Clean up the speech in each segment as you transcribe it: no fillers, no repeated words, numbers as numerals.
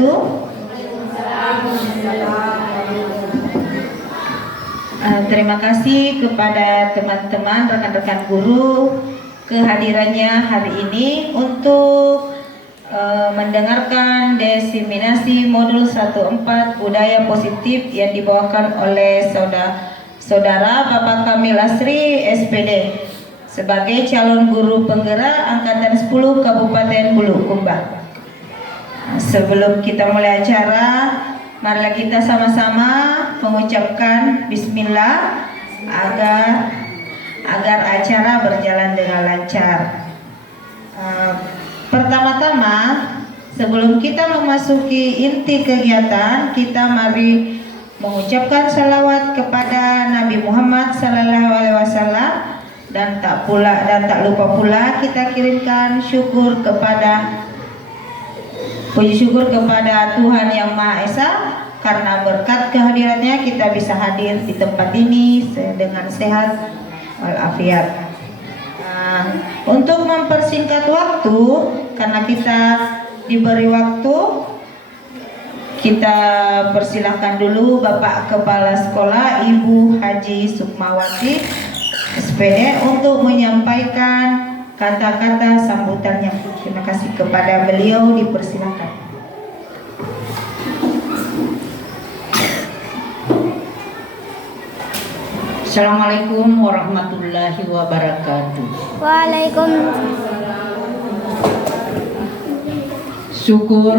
wabarakatuh. Terima kasih kepada teman-teman rekan-rekan guru kehadirannya hari ini untuk mendengarkan diseminasi modul 14 budaya positif yang dibawakan oleh saudara Bapak Kamil Asri SPD sebagai calon guru penggerak angkatan 10 Kabupaten Bulukumba. Sebelum kita mulai acara, marilah kita sama-sama mengucapkan bismillah agar acara berjalan dengan lancar. Pertama-tama, sebelum kita memasuki inti kegiatan, kita mari mengucapkan salawat kepada Nabi Muhammad SAW dan tak lupa pula kita kirimkan puji syukur kepada Tuhan Yang Maha Esa karena berkat kehadirannya kita bisa hadir di tempat ini dengan sehat walafiat. Untuk mempersingkat waktu, karena kita diberi waktu, kita persilahkan dulu Bapak Kepala Sekolah Ibu Haji Sukmawati SPD untuk menyampaikan kata-kata sambutannya. Terima kasih kepada beliau, dipersilakan. Assalamualaikum warahmatullahi wabarakatuh. Waalaikumsalam. Syukur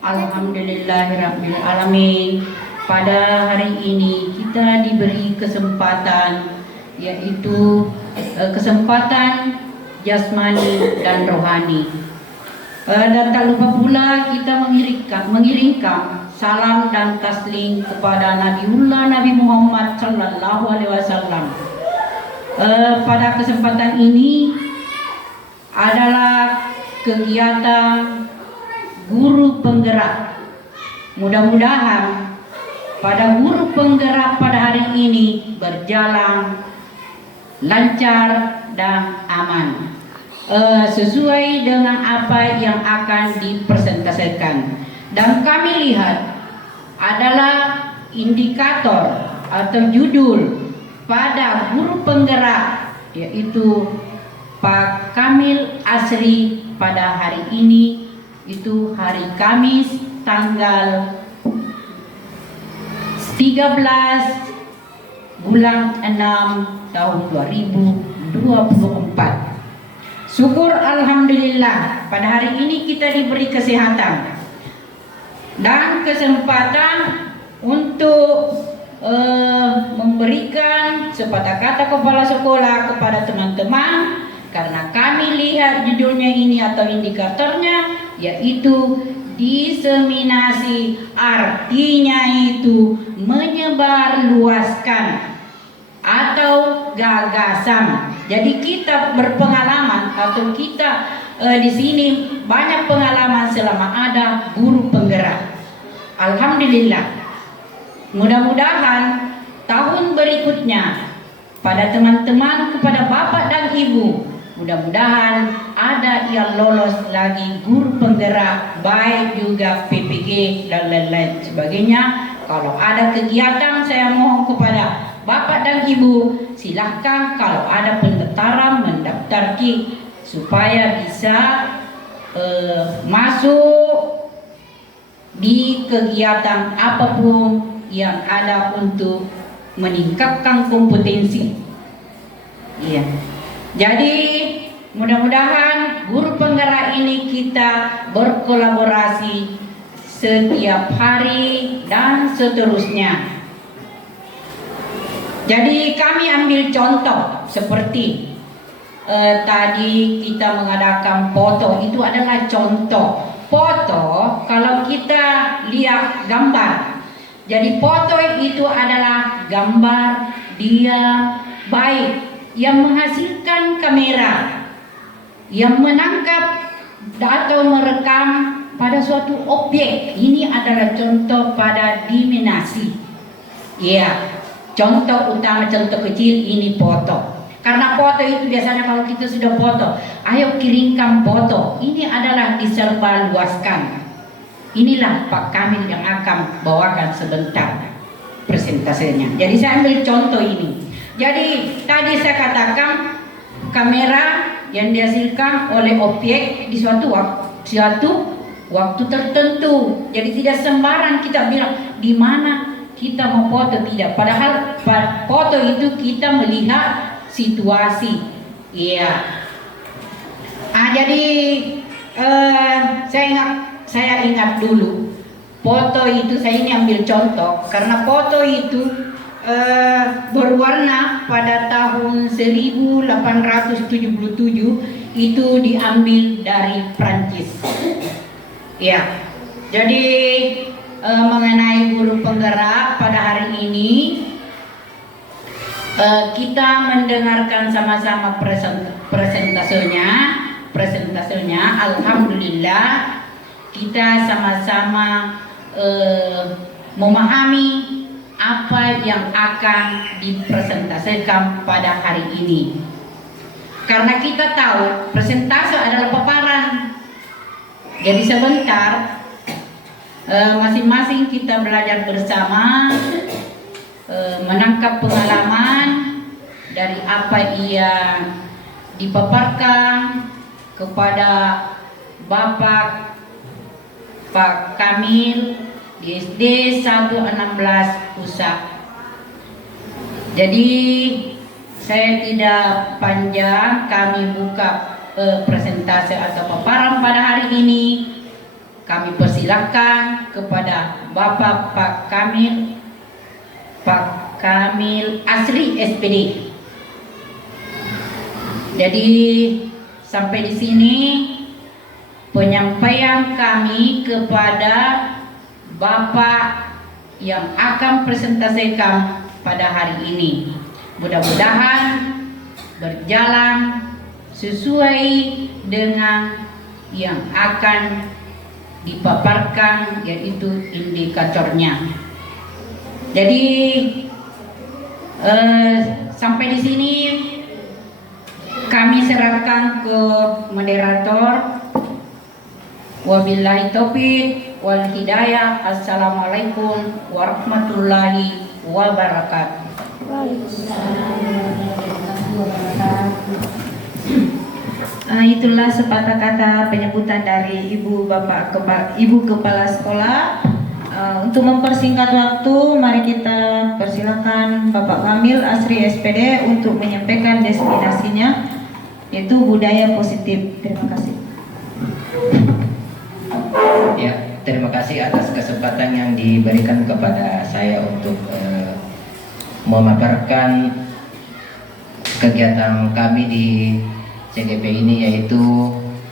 alhamdulillahirabbil alamin. Pada hari ini kita diberi kesempatan, yaitu kesempatan jasmani dan rohani. Dan tak lupa pula kita mengirimkan salam dan taslim kepada Nabi Muhammad sallallahu alaihi wasallam. Pada kesempatan ini adalah kegiatan guru penggerak. Mudah-mudahan pada guru penggerak pada hari ini berjalan lancar dan aman, sesuai dengan apa yang akan dipresentasikan. Dan kami lihat adalah indikator atau judul pada guru penggerak, yaitu Pak Kamil Asri pada hari ini, itu hari Kamis tanggal 13 bulan 6 tahun 2024. Syukur alhamdulillah pada hari ini kita diberi kesehatan dan kesempatan untuk memberikan sepatah kata kepala sekolah kepada teman-teman, karena kami lihat judulnya ini atau indikatornya yaitu diseminasi, artinya itu menyebar luaskan atau gagasan. Jadi kita berpengalaman atau kita di sini banyak pengalaman selama ada guru penggerak. Alhamdulillah. Mudah-mudahan tahun berikutnya pada teman-teman, kepada bapak dan ibu, mudah-mudahan ada yang lolos lagi guru penggerak, baik juga PPG dan lain-lain sebagainya. Kalau ada kegiatan, saya mohon kepada bapak dan ibu, silahkan kalau ada pendaftaran mendaftar supaya bisa masuk di kegiatan apapun yang ada untuk meningkatkan kompetensi. Iya. Jadi mudah-mudahan guru penggerak ini kita berkolaborasi setiap hari dan seterusnya. Jadi kami ambil contoh seperti tadi kita mengadakan foto, itu adalah contoh. Foto kalau kita lihat gambar, jadi foto itu adalah gambar dia baik yang menghasilkan kamera yang menangkap atau merekam pada suatu objek. Ini adalah contoh pada dimensi. Ya, contoh utama, contoh kecil ini foto. Karena foto itu biasanya kalau kita sudah foto, ayo kirimkan foto. Ini adalah disebarluaskan. inilah Pak Kamil yang akan bawakan sebentar presentasenya. Jadi saya ambil contoh ini. Jadi tadi saya katakan kamera yang dihasilkan oleh objek di suatu waktu tertentu. Jadi tidak sembarang kita bilang di mana kita mau foto, tidak. Padahal foto itu kita melihat situasi. Iya. Jadi saya ingat dulu foto itu, saya ini ambil contoh karena foto itu berwarna pada tahun 1877 itu diambil dari Prancis. Ya, jadi mengenai guru penggerak pada hari ini kita mendengarkan sama-sama presentasinya. Alhamdulillah kita sama-sama memahami apa yang akan dipresentasikan pada hari ini. Karena kita tahu presentasi adalah paparan. Jadi sebentar masing-masing kita belajar bersama, menangkap pengalaman dari apa yang dipaparkan kepada Bapak Pak Kamil di SD 116 Pusat. Jadi saya tidak panjang, kami buka presentasi atau paparan pada hari ini. Kami persilakan kepada Bapak Pak Kamil Asri SPD. Jadi sampai di sini penyampaian kami kepada Bapak yang akan presentasikan pada hari ini. Mudah-mudahan berjalan sesuai dengan yang akan dipaparkan, yaitu indikatornya. Jadi sampai di sini kami serahkan ke moderator. Wabillahi taufik wal hidayah. Assalamualaikum warahmatullahi wabarakatuh. Itulah sepatah kata penyebutan dari Ibu Kepala Sekolah. Untuk mempersingkat waktu, mari kita persilakan Bapak Kamil Asri SPD untuk menyampaikan destinasinya, yaitu budaya positif. Terima kasih. Ya, terima kasih atas kesempatan yang diberikan kepada saya untuk memaparkan kegiatan kami di CGP ini, yaitu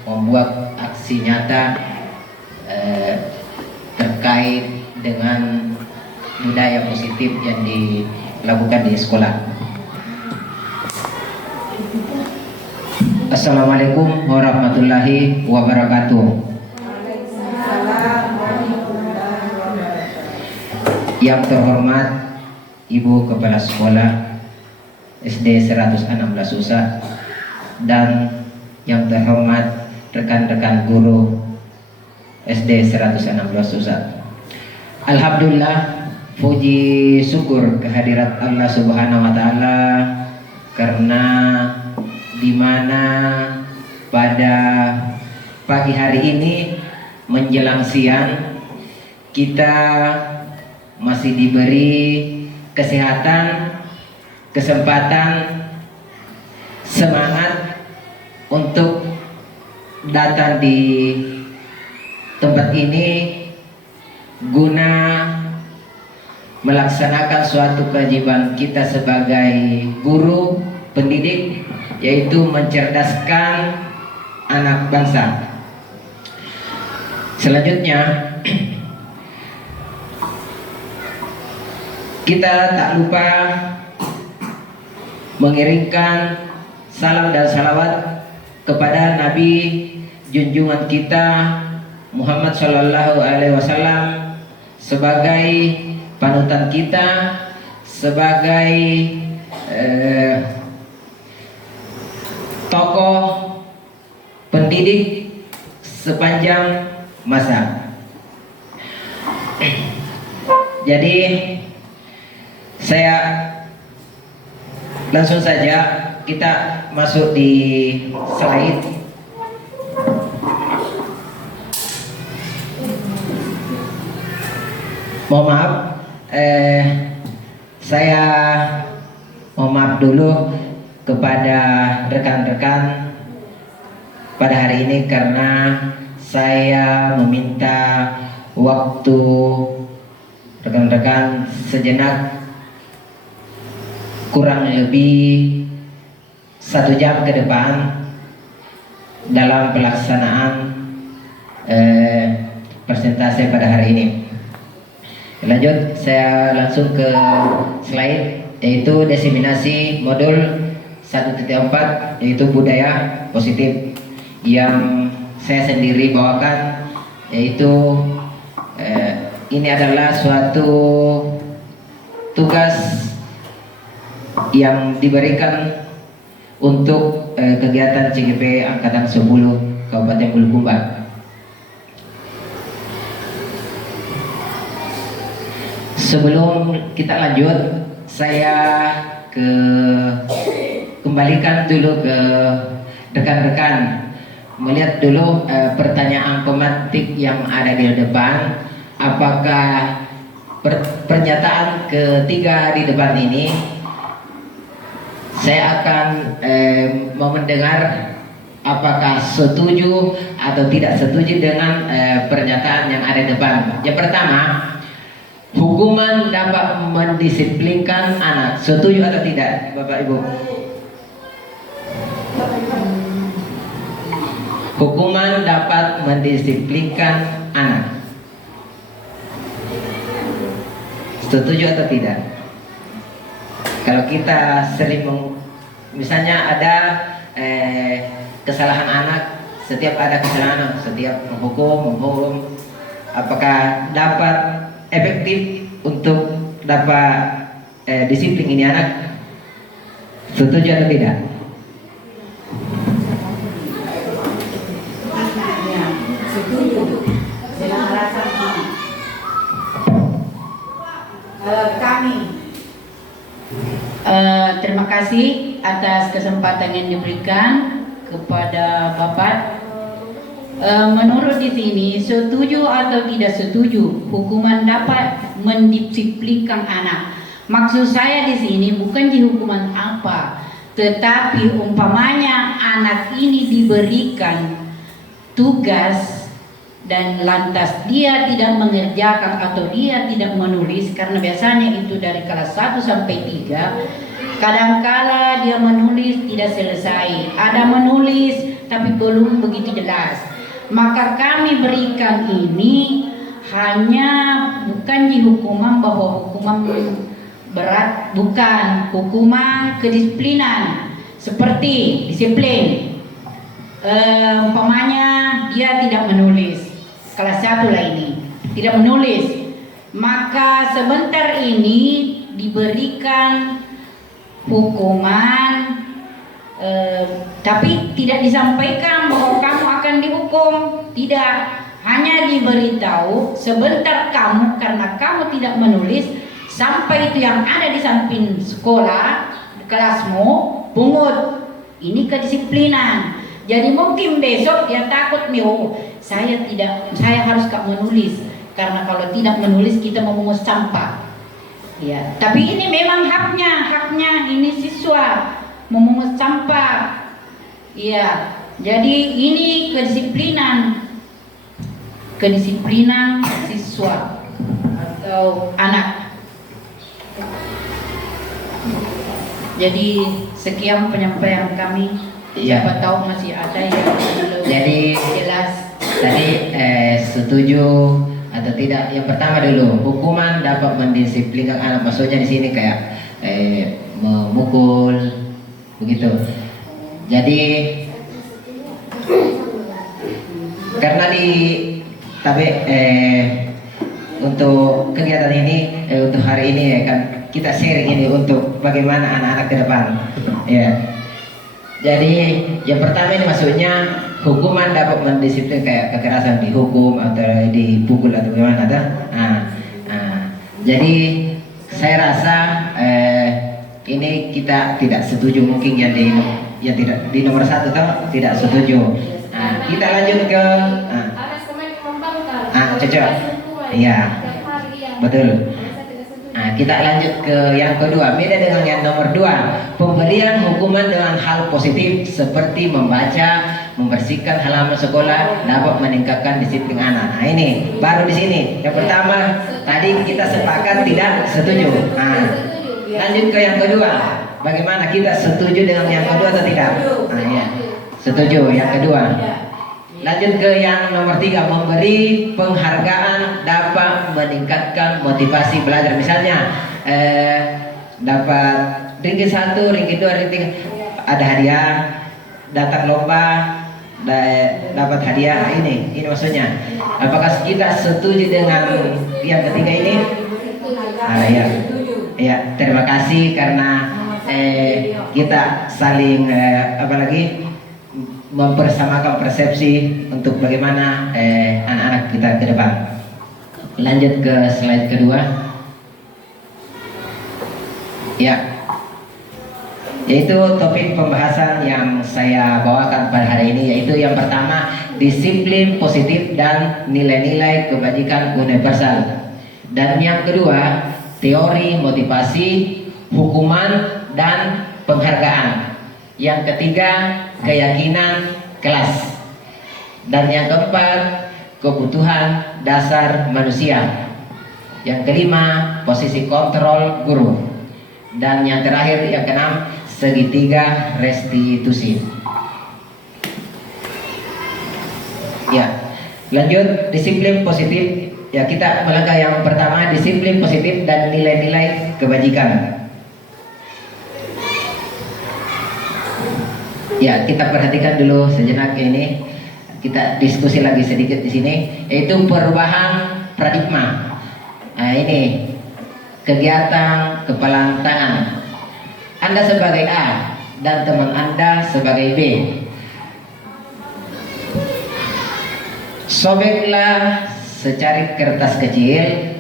membuat aksi nyata terkait dengan budaya positif yang dilakukan di sekolah. Assalamualaikum warahmatullahi wabarakatuh. Yang terhormat Ibu Kepala Sekolah SD 116 USA dan yang terhormat rekan-rekan guru SD 116 USA. Alhamdulillah, puji syukur kehadirat Allah Subhanahu wa taala, karena di mana pada pagi hari ini menjelang siang kita masih diberi kesehatan, kesempatan, semangat untuk datang di tempat ini guna melaksanakan suatu kewajiban kita sebagai guru pendidik, yaitu mencerdaskan anak bangsa. Selanjutnya kita tak lupa mengirimkan salam dan salawat kepada Nabi junjungan kita Muhammad Shallallahu Alaihi Wasallam sebagai panutan kita, sebagai tokoh pendidik sepanjang masa. Jadi saya langsung saja kita masuk di slide. Mohon maaf, saya mohon maaf dulu kepada rekan-rekan pada hari ini karena saya meminta waktu rekan-rekan sejenak, kurang lebih 1 jam ke depan dalam pelaksanaan presentasi pada hari ini. Lanjut, saya langsung ke slide, yaitu diseminasi modul 1.4, yaitu budaya positif, yang saya sendiri bawakan, yaitu ini adalah suatu tugas yang diberikan untuk kegiatan CGP Angkatan 10 Kabupaten Bulukumba. Sebelum kita lanjut, saya kembalikan dulu ke rekan-rekan, melihat dulu pertanyaan pematik yang ada di depan. Apakah pernyataan ketiga di depan ini saya akan mau mendengar apakah setuju atau tidak setuju dengan pernyataan yang ada di depan. Yang pertama, hukuman dapat mendisiplinkan anak. Setuju atau tidak, Bapak Ibu? Hukuman dapat mendisiplinkan anak. Setuju atau tidak? Kalau kita sering misalnya ada kesalahan anak, setiap ada kesalahan anak, setiap menghukum, apakah dapat efektif untuk dapat disiplin ini anak? Setuju atau tidak? Setuju dengan alasan ini. Kami terima kasih atas kesempatan yang diberikan kepada Bapak. Menurut di sini, setuju atau tidak setuju hukuman dapat mendisiplinkan anak. Maksud saya di sini bukan di hukuman apa, tetapi umpamanya anak ini diberikan tugas dan lantas dia tidak mengerjakan atau dia tidak menulis, karena biasanya itu dari kelas 1 sampai 3. Kadangkala dia menulis tidak selesai, ada menulis tapi belum begitu jelas. Maka kami berikan ini hanya bukan di hukuman bahwa hukuman berat, bukan, hukuman kedisiplinan seperti disiplin. Umpamanya dia tidak menulis, kelas 1 lah ini, tidak menulis, maka sebentar ini diberikan hukuman, tapi tidak disampaikan bahwa kamu akan dihukum, tidak, hanya diberitahu sebentar kamu, karena kamu tidak menulis sampai itu yang ada di samping sekolah kelasmu pungut. Ini kedisiplinan. Jadi mungkin besok dia takut nih, oh saya harus menulis, karena kalau tidak menulis kita memungut sampah. Ya, tapi ini memang haknya ini siswa memungut sampah. Ya, jadi ini kedisiplinan siswa atau anak. Jadi sekian penyampaian kami. Siapa tahu masih ada yang belum jelas. Tadi setuju atau tidak? Yang pertama dulu, hukuman dapat mendisiplinkan anak. Maksudnya di sini kayak memukul begitu. Jadi karena tapi untuk kegiatan ini, untuk hari ini ya kan kita sharing ini untuk bagaimana anak-anak ke depan. Ya. Jadi yang pertama ini maksudnya hukuman dapat mendisiplin, kayak kekerasan dihukum atau dipukul atau bagaimana ada. Jadi saya rasa ini kita tidak setuju mungkin yang tidak di nomor 1 toh tidak setuju. Nah, kita lanjut ke cocok. Iya, betul. Nah, kita lanjut ke yang kedua. Beda dengan yang nomor 2. Pemberian hukuman dengan hal positif seperti membaca, membersihkan halaman sekolah dapat meningkatkan disiplin anak. Nah, ini baru di sini. Yang pertama tadi kita sepakat tidak setuju. Nah, lanjut ke yang kedua. Bagaimana, kita setuju dengan yang kedua atau tidak? Nah, ya. Setuju yang kedua. Lanjut ke yang nomor 3, memberi penghargaan dapat meningkatkan motivasi belajar. Misalnya dapat ringgit 1, ringgit 2, ringgit 3, ada hadiah, datang lomba, dapat hadiah. Nah, ini maksudnya. Apakah kita setuju dengan yang ketiga ini? Ya. Ya, terima kasih karena kita saling mempersamakan persepsi untuk bagaimana anak-anak kita ke depan. Lanjut ke slide kedua. Ya, yaitu topik pembahasan yang saya bawakan pada hari ini, yaitu yang pertama, disiplin positif dan nilai-nilai kebajikan universal. Dan yang kedua, teori motivasi, hukuman dan penghargaan. Yang ketiga, keyakinan kelas. Dan yang keempat, kebutuhan dasar manusia. Yang kelima, posisi kontrol guru. Dan yang terakhir, yang keenam, segitiga restitusi. Ya, lanjut disiplin positif. Ya, kita melangkah yang pertama, disiplin positif dan nilai-nilai kebajikan. Ya, kita perhatikan dulu sejenak ini. Kita diskusi lagi sedikit di sini, yaitu perubahan paradigma. Nah, ini kegiatan kepala tangan. Anda sebagai A dan teman Anda sebagai B. Sobeklah secari kertas kecil,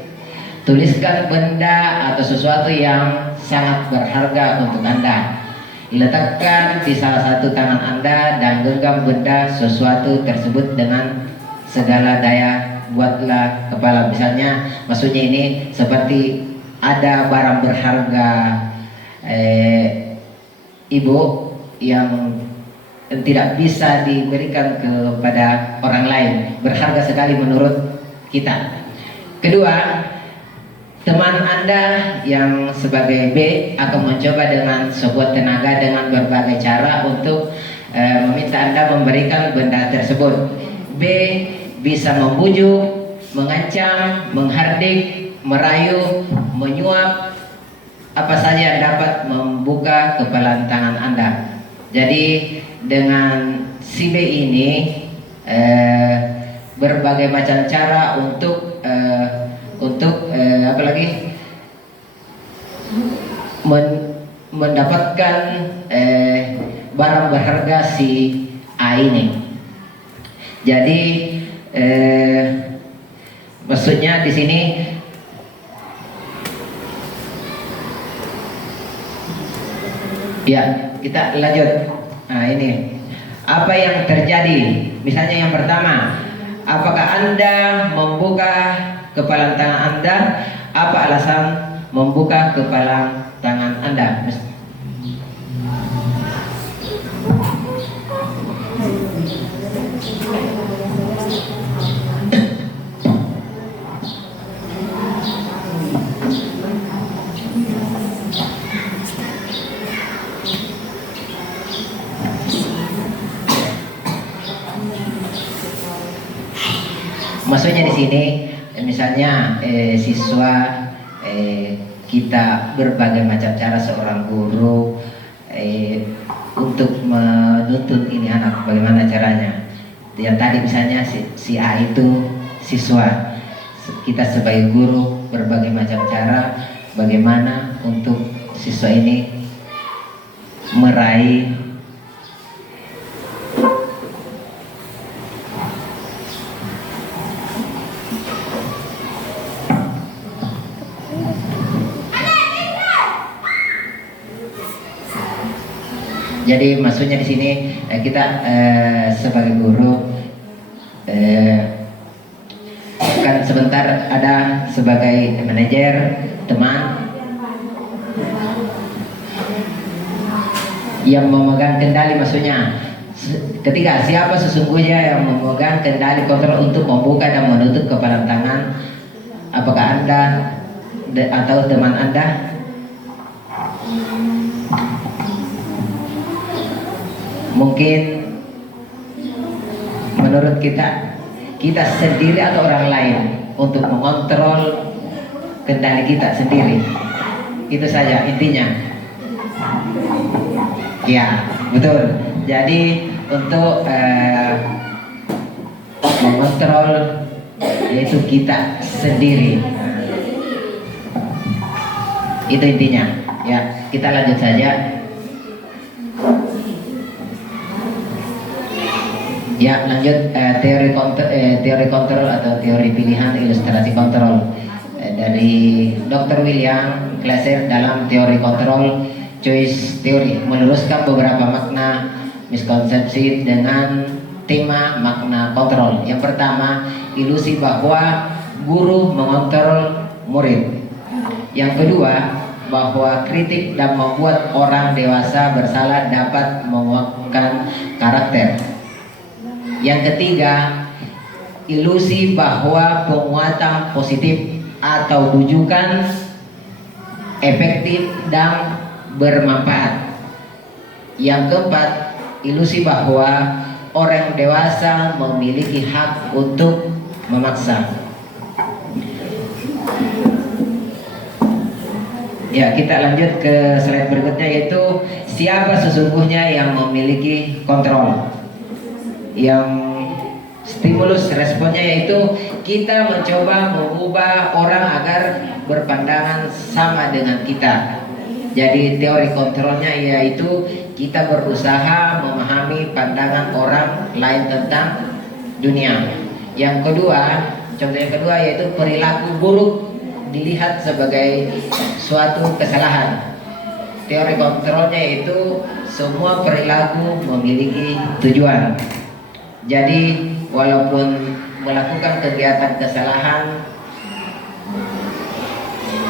tuliskan benda atau sesuatu yang sangat berharga untuk Anda. Letakkan di salah satu tangan Anda dan genggam benda sesuatu tersebut dengan segala daya. Buatlah kepala. Misalnya, maksudnya ini seperti ada barang berharga ibu yang tidak bisa diberikan kepada orang lain, berharga sekali menurut kita. Kedua, teman Anda yang sebagai B akan mencoba dengan sebuah tenaga dengan berbagai cara untuk meminta Anda memberikan benda tersebut. B bisa membujuk, mengancam, menghardik, merayu, menyuap, apa saja yang dapat membuka kepalan tangan Anda. Jadi dengan si B ini berbagai macam cara untuk mendapatkan barang berharga si A ini. Jadi maksudnya di sini ya, kita lanjut. Nah, ini apa yang terjadi? Misalnya yang pertama, apakah Anda membuka kepala tangan Anda? Apa alasan membuka kepala tangan Anda? Maksudnya di sini misalnya siswa kita berbagai macam cara seorang guru untuk menuntut ini anak, bagaimana caranya. Yang tadi misalnya si A itu siswa, kita sebagai guru berbagai macam cara bagaimana untuk siswa ini meraih Jadi maksudnya di sini kita sebagai guru kan sebentar ada sebagai manajer, teman yang memegang kendali, maksudnya ketika siapa sesungguhnya yang memegang kendali kontrol untuk membuka dan menutup kepalan tangan, apakah Anda atau teman Anda? Mungkin menurut kita sendiri atau orang lain untuk mengontrol kendali kita sendiri. Itu saja intinya. Ya, betul. Jadi untuk mengontrol yaitu kita sendiri. Itu intinya. Ya, kita lanjut saja. Ya, lanjut teori kontrol atau teori pilihan ilustrasi kontrol dari Dr. William Glasser dalam teori kontrol choice theory meluruskan beberapa makna miskonsepsi dengan tema makna kontrol. Yang pertama, ilusi bahwa guru mengontrol murid. Yang kedua, bahwa kritik dan membuat orang dewasa bersalah dapat menguatkan karakter. Yang ketiga, ilusi bahwa penguatan positif atau rujukan efektif dan bermanfaat. Yang keempat, ilusi bahwa orang dewasa memiliki hak untuk memaksa. Ya, kita lanjut ke slide berikutnya, yaitu siapa sesungguhnya yang memiliki kontrol. Yang stimulus responnya yaitu kita mencoba mengubah orang agar berpandangan sama dengan kita. Jadi teori kontrolnya yaitu kita berusaha memahami pandangan orang lain tentang dunia. Yang kedua, contoh yang kedua yaitu perilaku buruk dilihat sebagai suatu kesalahan. Teori kontrolnya yaitu semua perilaku memiliki tujuan. Jadi walaupun melakukan kegiatan kesalahan,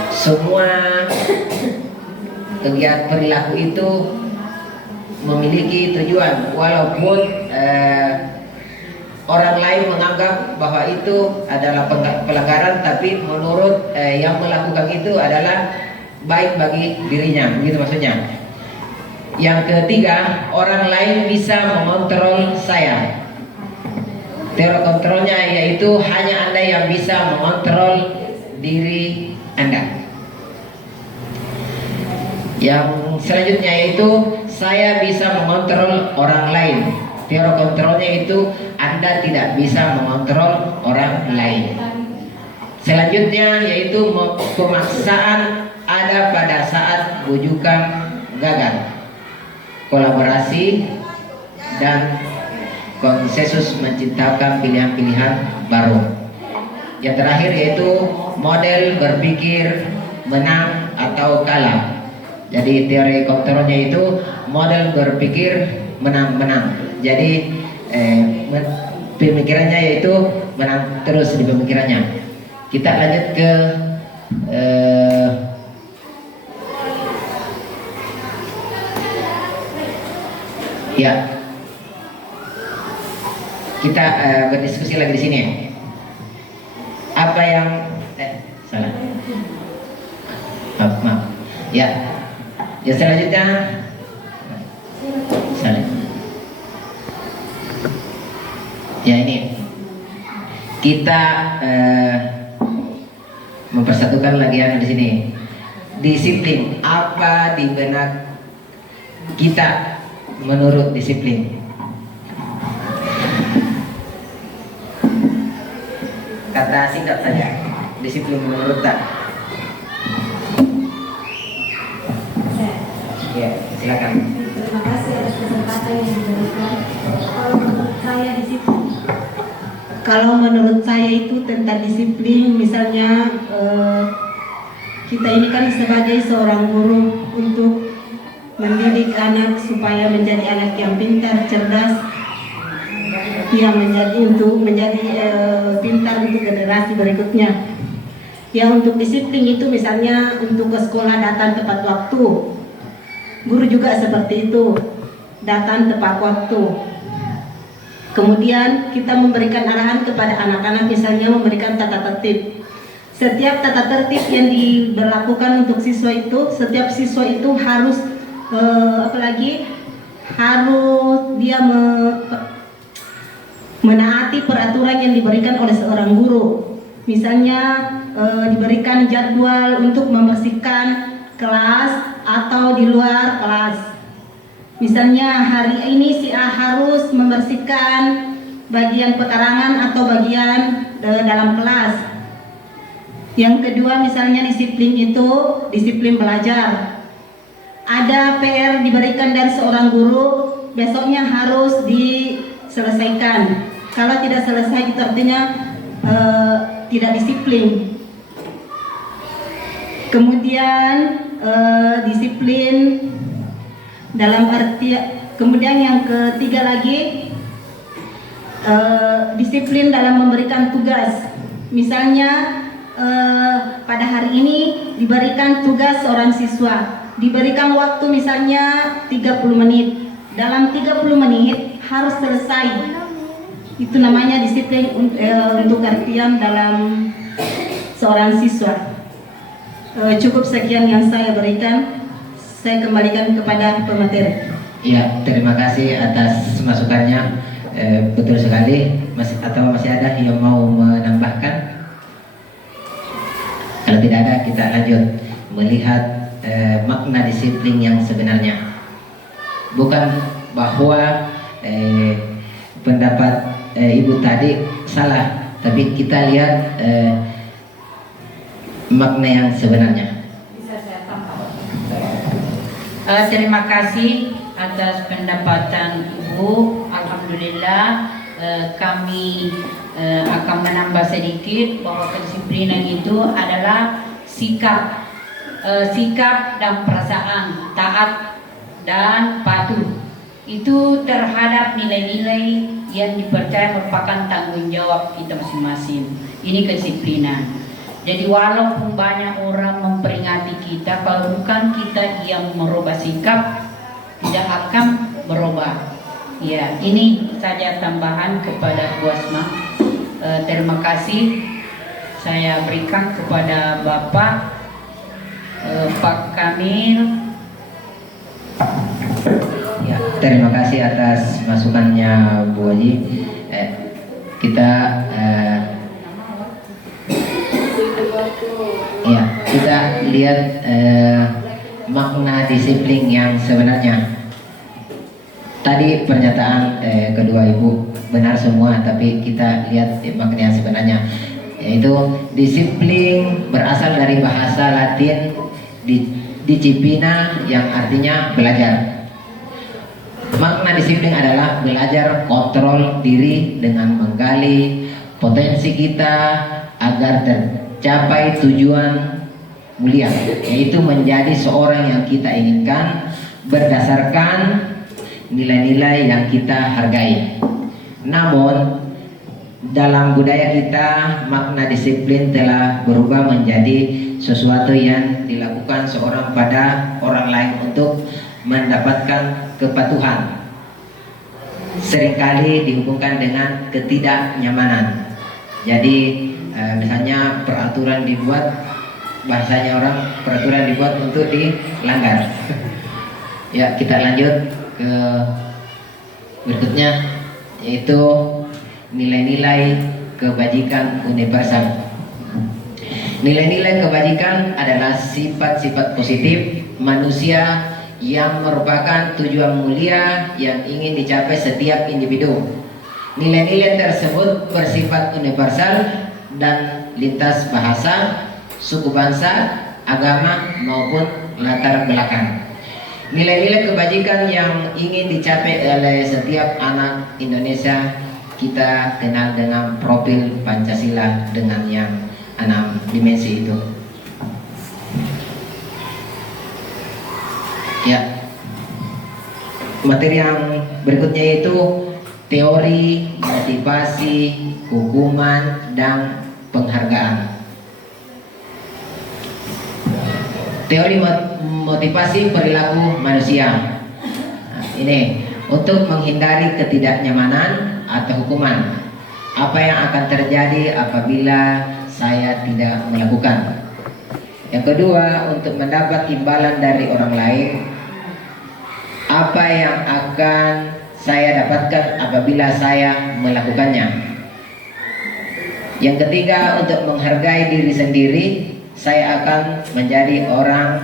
semua kegiatan perilaku itu memiliki tujuan. Walaupun orang lain menganggap bahwa itu adalah pelanggaran, tapi menurut yang melakukan itu adalah baik bagi dirinya, begitu maksudnya. Yang ketiga, orang lain bisa mengontrol saya. Teori kontrolnya yaitu hanya Anda yang bisa mengontrol diri Anda. Yang selanjutnya yaitu saya bisa mengontrol orang lain. Teori kontrolnya itu Anda tidak bisa mengontrol orang lain. Selanjutnya yaitu pemaksaan ada pada saat bujukan gagal. Kolaborasi dan konsensus menciptakan pilihan-pilihan baru. Yang terakhir yaitu model berpikir menang atau kalah. Jadi teori kontrolnya itu model berpikir menang-menang. Jadi pemikirannya yaitu menang terus di pemikirannya. Kita lanjut ke ya. Kita berdiskusi lagi di sini. Apa yang salah? Maaf. Ya. Ya, selanjutnya salah. Ya, ini kita mempersatukan lagi yang di sini. Disiplin apa di benak kita menurut disiplin? Kata singkat saja, disiplin menurut tak? Ya, silakan. Terima kasih atas kesempatan yang diberikan. Kalau menurut saya itu tentang disiplin, misalnya kita ini kan sebagai seorang guru untuk mendidik anak supaya menjadi anak yang pintar, cerdas, yang menjadi pintar untuk generasi berikutnya. Ya, untuk disiplin itu misalnya untuk ke sekolah datang tepat waktu. Guru juga seperti itu, datang tepat waktu. Kemudian kita memberikan arahan kepada anak-anak, misalnya memberikan tata tertib. Setiap tata tertib yang diberlakukan untuk siswa itu, setiap siswa itu harus harus dia menaati peraturan yang diberikan oleh seorang guru. Misalnya diberikan jadwal untuk membersihkan kelas atau di luar kelas. Misalnya hari ini si A harus membersihkan bagian pekarangan atau bagian dalam kelas. Yang kedua, misalnya disiplin itu disiplin belajar. Ada PR diberikan dari seorang guru, besoknya harus diselesaikan. Kalau tidak selesai itu artinya tidak disiplin. Kemudian disiplin dalam arti, kemudian yang ketiga lagi disiplin dalam memberikan tugas. Misalnya pada hari ini diberikan tugas seorang siswa, diberikan waktu misalnya 30 menit. Dalam 30 menit harus selesai. Itu namanya disiplin untuk artian dalam seorang siswa. Cukup sekian yang saya berikan. Saya kembalikan kepada pemateri. Ya, terima kasih atas masukannya. Betul sekali. Masih ada yang mau menambahkan? Kalau tidak ada, kita lanjut melihat makna disiplin yang sebenarnya. Bukan bahwa pendapat Ibu tadi salah, tapi kita lihat makna yang sebenarnya. Bisa saya tambah? Terima kasih atas pendapatan Ibu. Alhamdulillah, kami akan menambah sedikit bahwa kedisiplinan itu adalah sikap dan perasaan taat dan patuh itu terhadap nilai-nilai yang dipercaya merupakan tanggung jawab kita masing-masing. Ini kedisiplinan. Jadi walaupun banyak orang memperingati kita, kalau bukan kita yang merubah sikap, tidak akan berubah. Ya, ini saja tambahan kepada Bu Asma. Terima kasih saya berikan kepada Bapak Pak Kamil. Ya, terima kasih atas masukannya Bu Haji. Kita lihat makna disiplin yang sebenarnya. Tadi pernyataan kedua Ibu benar semua, tapi kita lihat makna yang sebenarnya, yaitu disiplin berasal dari bahasa Latin disciplina yang artinya belajar. Makna disiplin adalah belajar kontrol diri dengan menggali potensi kita agar tercapai tujuan mulia, yaitu menjadi seorang yang kita inginkan berdasarkan nilai-nilai yang kita hargai. Namun dalam budaya kita, makna disiplin telah berubah menjadi sesuatu yang dilakukan seorang pada orang lain untuk mendapatkan kepatuhan. Seringkali dihubungkan dengan ketidaknyamanan. Jadi misalnya peraturan dibuat, bahasanya orang peraturan dibuat untuk dilanggar. Ya, kita lanjut ke berikutnya, yaitu nilai-nilai kebajikan universal. Nilai-nilai kebajikan adalah sifat-sifat positif manusia yang merupakan tujuan mulia yang ingin dicapai setiap individu. Nilai-nilai tersebut bersifat universal dan lintas bahasa, suku bangsa, agama maupun latar belakang. Nilai-nilai kebajikan yang ingin dicapai oleh setiap anak Indonesia kita kenal dengan profil Pancasila dengan yang 6 dimensi itu. Ya, Materi yang berikutnya itu teori, motivasi, hukuman, dan penghargaan. Teori motivasi perilaku manusia. Nah, ini untuk menghindari ketidaknyamanan atau hukuman. Apa yang akan terjadi apabila saya tidak melakukan? Yang kedua, untuk mendapat imbalan dari orang lain. Apa yang akan saya dapatkan apabila saya melakukannya? Yang ketiga, untuk menghargai diri sendiri. Saya akan menjadi orang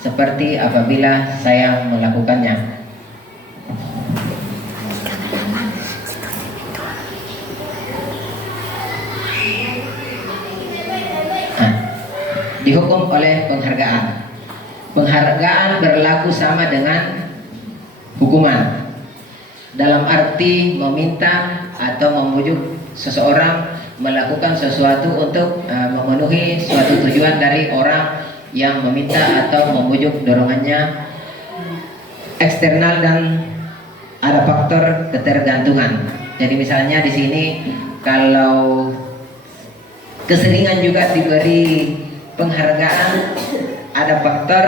seperti apabila saya melakukannya. Nah, dihukum oleh penghargaan. Penghargaan berlaku sama dengan hukuman, dalam arti meminta atau membujuk seseorang melakukan sesuatu untuk memenuhi suatu tujuan dari orang yang meminta atau membujuk dorongannya eksternal, dan ada faktor ketergantungan. Jadi misalnya di sini kalau keseringan juga diberi penghargaan, ada faktor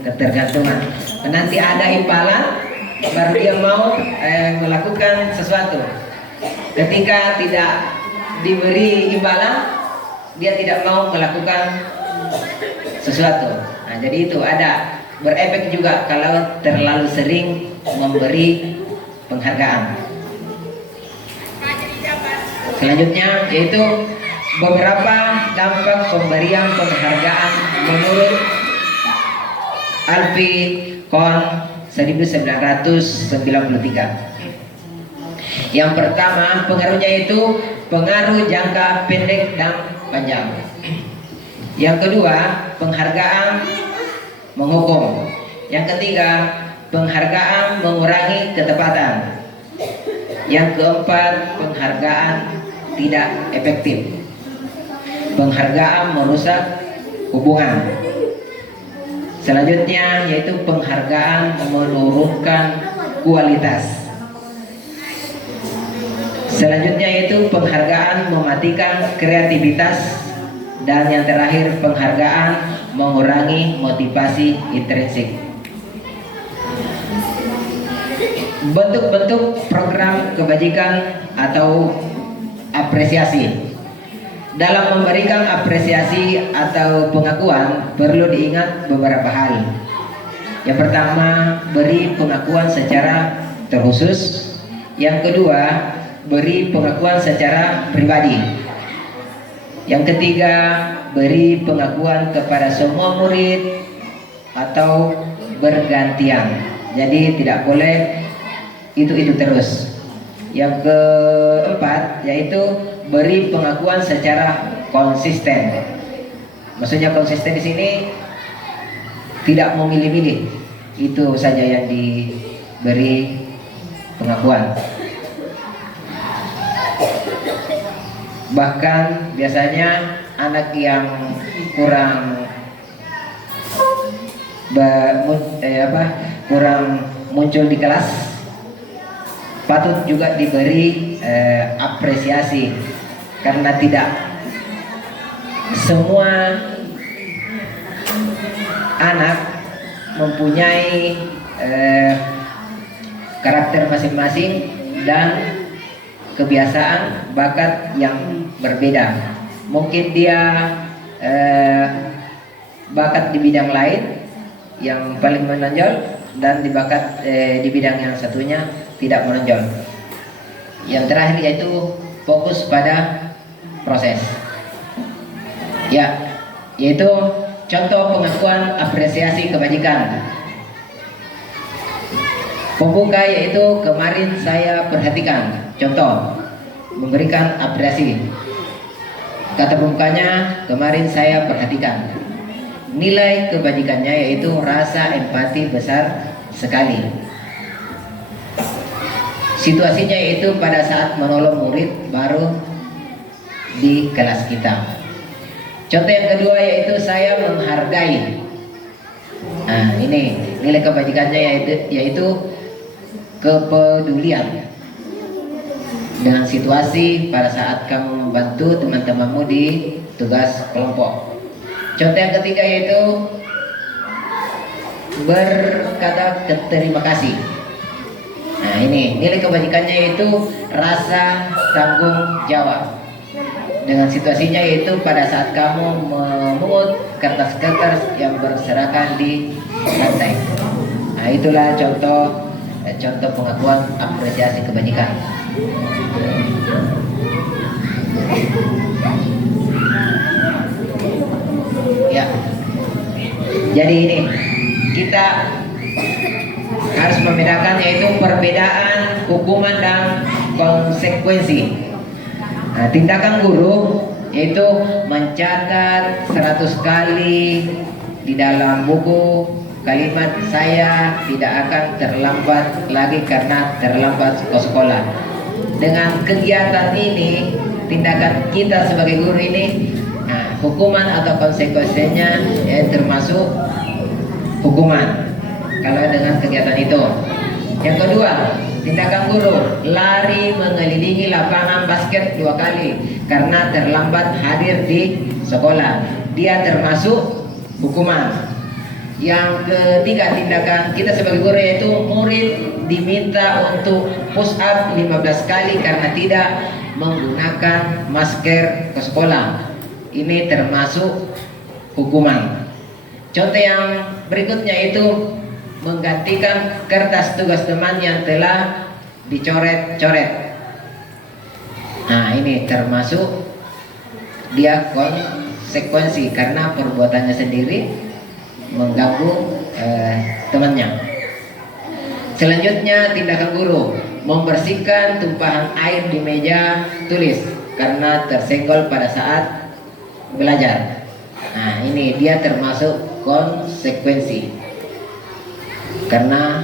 ketergantungan. Nanti ada imbalan baru dia mau melakukan sesuatu. Ketika tidak diberi imbalan, dia tidak mau melakukan sesuatu. Nah, jadi itu ada berefek juga kalau terlalu sering memberi penghargaan. Selanjutnya yaitu beberapa dampak pemberian penghargaan menurut Alfie Kohn 1993. Yang pertama, pengaruhnya itu pengaruh jangka pendek dan panjang. Yang kedua, penghargaan menghukum. Yang ketiga, penghargaan mengurangi ketepatan. Yang keempat, penghargaan tidak efektif. Penghargaan merusak hubungan. Selanjutnya yaitu penghargaan menurunkan kualitas. Selanjutnya yaitu penghargaan mematikan kreativitas. Dan yang terakhir, penghargaan mengurangi motivasi intrinsik. Bentuk-bentuk program kebajikan atau apresiasi. Dalam memberikan apresiasi atau pengakuan perlu diingat beberapa hal. Yang pertama, beri pengakuan secara terkhusus. Yang kedua, beri pengakuan secara pribadi. Yang ketiga, beri pengakuan kepada semua murid atau bergantian. Jadi tidak boleh itu terus. Yang keempat yaitu beri pengakuan secara konsisten. Maksudnya konsisten di sini tidak memilih-milih. Itu saja yang diberi pengakuan. Bahkan biasanya anak yang kurang kurang muncul di kelas patut juga diberi apresiasi, karena tidak semua anak mempunyai karakter masing-masing dan kebiasaan bakat yang berbeda. Mungkin dia bakat di bidang lain yang paling menonjol, dan di bidang yang satunya tidak menonjol. Yang terakhir yaitu fokus pada proses. Ya, yaitu contoh pengakuan apresiasi kebajikan. Pembuka yaitu kemarin saya perhatikan. Contoh, memberikan apresiasi. Kata pembukanya, kemarin saya perhatikan. Nilai kebajikannya yaitu rasa empati besar sekali. Situasinya yaitu pada saat menolong murid baru di kelas kita. Contoh yang kedua yaitu saya menghargai. Nah, ini nilai kebajikannya yaitu kepedulian dengan situasi pada saat kamu membantu teman-temanmu di tugas kelompok. Contoh yang ketiga yaitu berkata terima kasih. Nah, ini nilai kebajikannya yaitu rasa tanggung jawab. Dengan situasinya yaitu pada saat kamu memungut kertas-kertas yang berserakan di lantai. Nah, itulah contoh pengakuan apresiasi kebajikan. Ya. Jadi ini kita harus membedakan yaitu perbedaan hukuman dan konsekuensi. Nah, tindakan guru yaitu mencatat 100 kali di dalam buku kalimat saya tidak akan terlambat lagi karena terlambat ke sekolah. Dengan kegiatan ini, tindakan kita sebagai guru ini, nah, hukuman atau konsekuensinya termasuk hukuman kalau dengan kegiatan itu. Yang kedua, tindakan guru lari mengelilingi lapangan basket 2 kali karena terlambat hadir di sekolah. Dia termasuk hukuman. Yang ketiga, tindakan kita sebagai guru yaitu murid diminta untuk push up 15 kali karena tidak menggunakan masker ke sekolah. Ini termasuk hukuman. Contoh yang berikutnya itu menggantikan kertas tugas teman yang telah dicoret-coret. Nah, ini termasuk dia konsekuensi karena perbuatannya sendiri mengganggu temannya. Selanjutnya, tindakan guru membersihkan tumpahan air di meja tulis karena tersenggol pada saat belajar. Nah, ini dia termasuk konsekuensi karena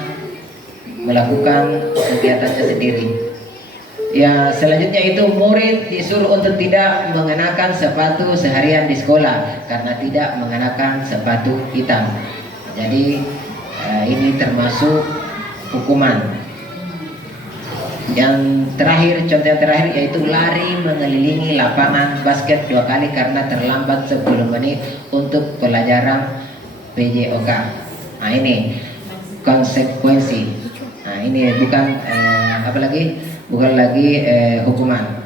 melakukan kegiatannya sendiri. Ya, selanjutnya itu murid disuruh untuk tidak mengenakan sepatu seharian di sekolah karena tidak mengenakan sepatu hitam. Jadi ini termasuk hukuman. Yang terakhir, contoh yang terakhir yaitu lari mengelilingi lapangan basket 2 kali karena terlambat 10 menit untuk pelajaran PJOK. Nah, ini konsekuensi. Nah, ini bukan bukan lagi hukuman.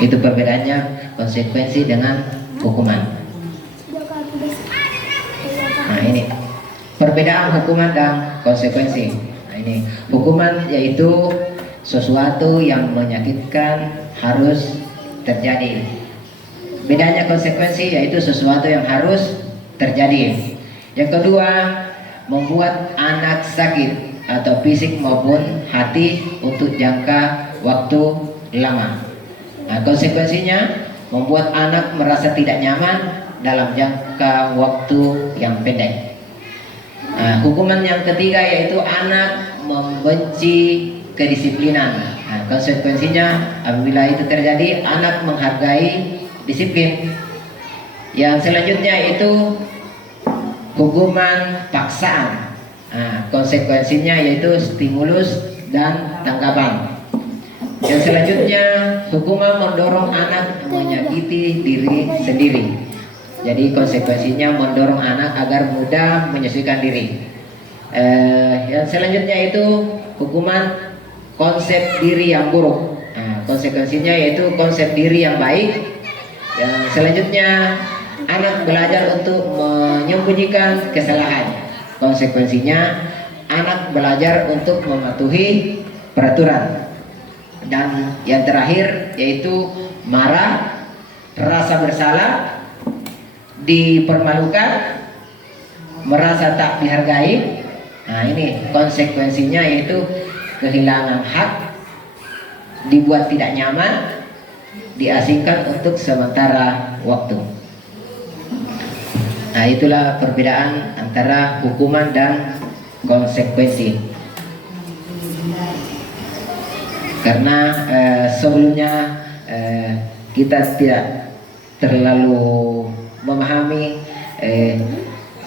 Itu perbedaannya konsekuensi dengan hukuman. Nah, ini perbedaan hukuman dan konsekuensi. Nah, ini hukuman yaitu sesuatu yang menyakitkan harus terjadi. Bedanya konsekuensi yaitu sesuatu yang harus terjadi. Yang kedua, membuat anak sakit atau fisik maupun hati untuk jangka waktu lama. Nah, konsekuensinya membuat anak merasa tidak nyaman dalam jangka waktu yang pendek. Nah, hukuman yang ketiga yaitu anak membenci kedisiplinan. Nah, konsekuensinya apabila itu terjadi anak menghargai disiplin. Yang selanjutnya itu hukuman paksaan. Nah, konsekuensinya yaitu stimulus dan tanggapan. Yang selanjutnya hukuman mendorong anak menyakiti diri sendiri. Jadi konsekuensinya mendorong anak agar mudah menyesuaikan diri. Yang selanjutnya itu hukuman konsep diri yang buruk. Nah, konsekuensinya yaitu konsep diri yang baik. Yang selanjutnya anak belajar untuk menyembunyikan kesalahan. Konsekuensinya anak belajar untuk mematuhi peraturan. Dan yang terakhir yaitu marah, rasa bersalah, dipermalukan, merasa tak dihargai. Nah, ini konsekuensinya yaitu kehilangan hak, dibuat tidak nyaman, diasingkan untuk sementara waktu. Nah, itulah perbedaan antara hukuman dan konsekuensi. Karena sebelumnya kita tidak terlalu memahami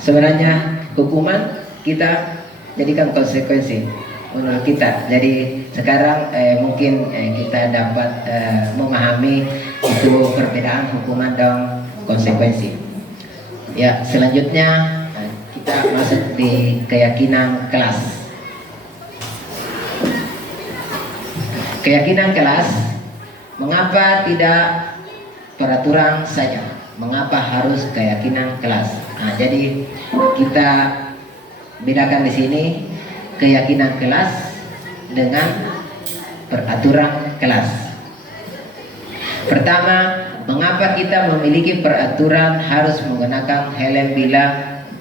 sebenarnya hukuman kita jadikan konsekuensi menurut kita. Jadi sekarang mungkin kita dapat memahami itu perbedaan hukuman dan konsekuensi. Ya, selanjutnya kita masuk di keyakinan kelas. Keyakinan kelas, mengapa tidak peraturan saja? Mengapa harus keyakinan kelas? Nah, jadi kita bedakan di sini keyakinan kelas dengan peraturan kelas. Pertama, mengapa kita memiliki peraturan harus menggunakan helm bila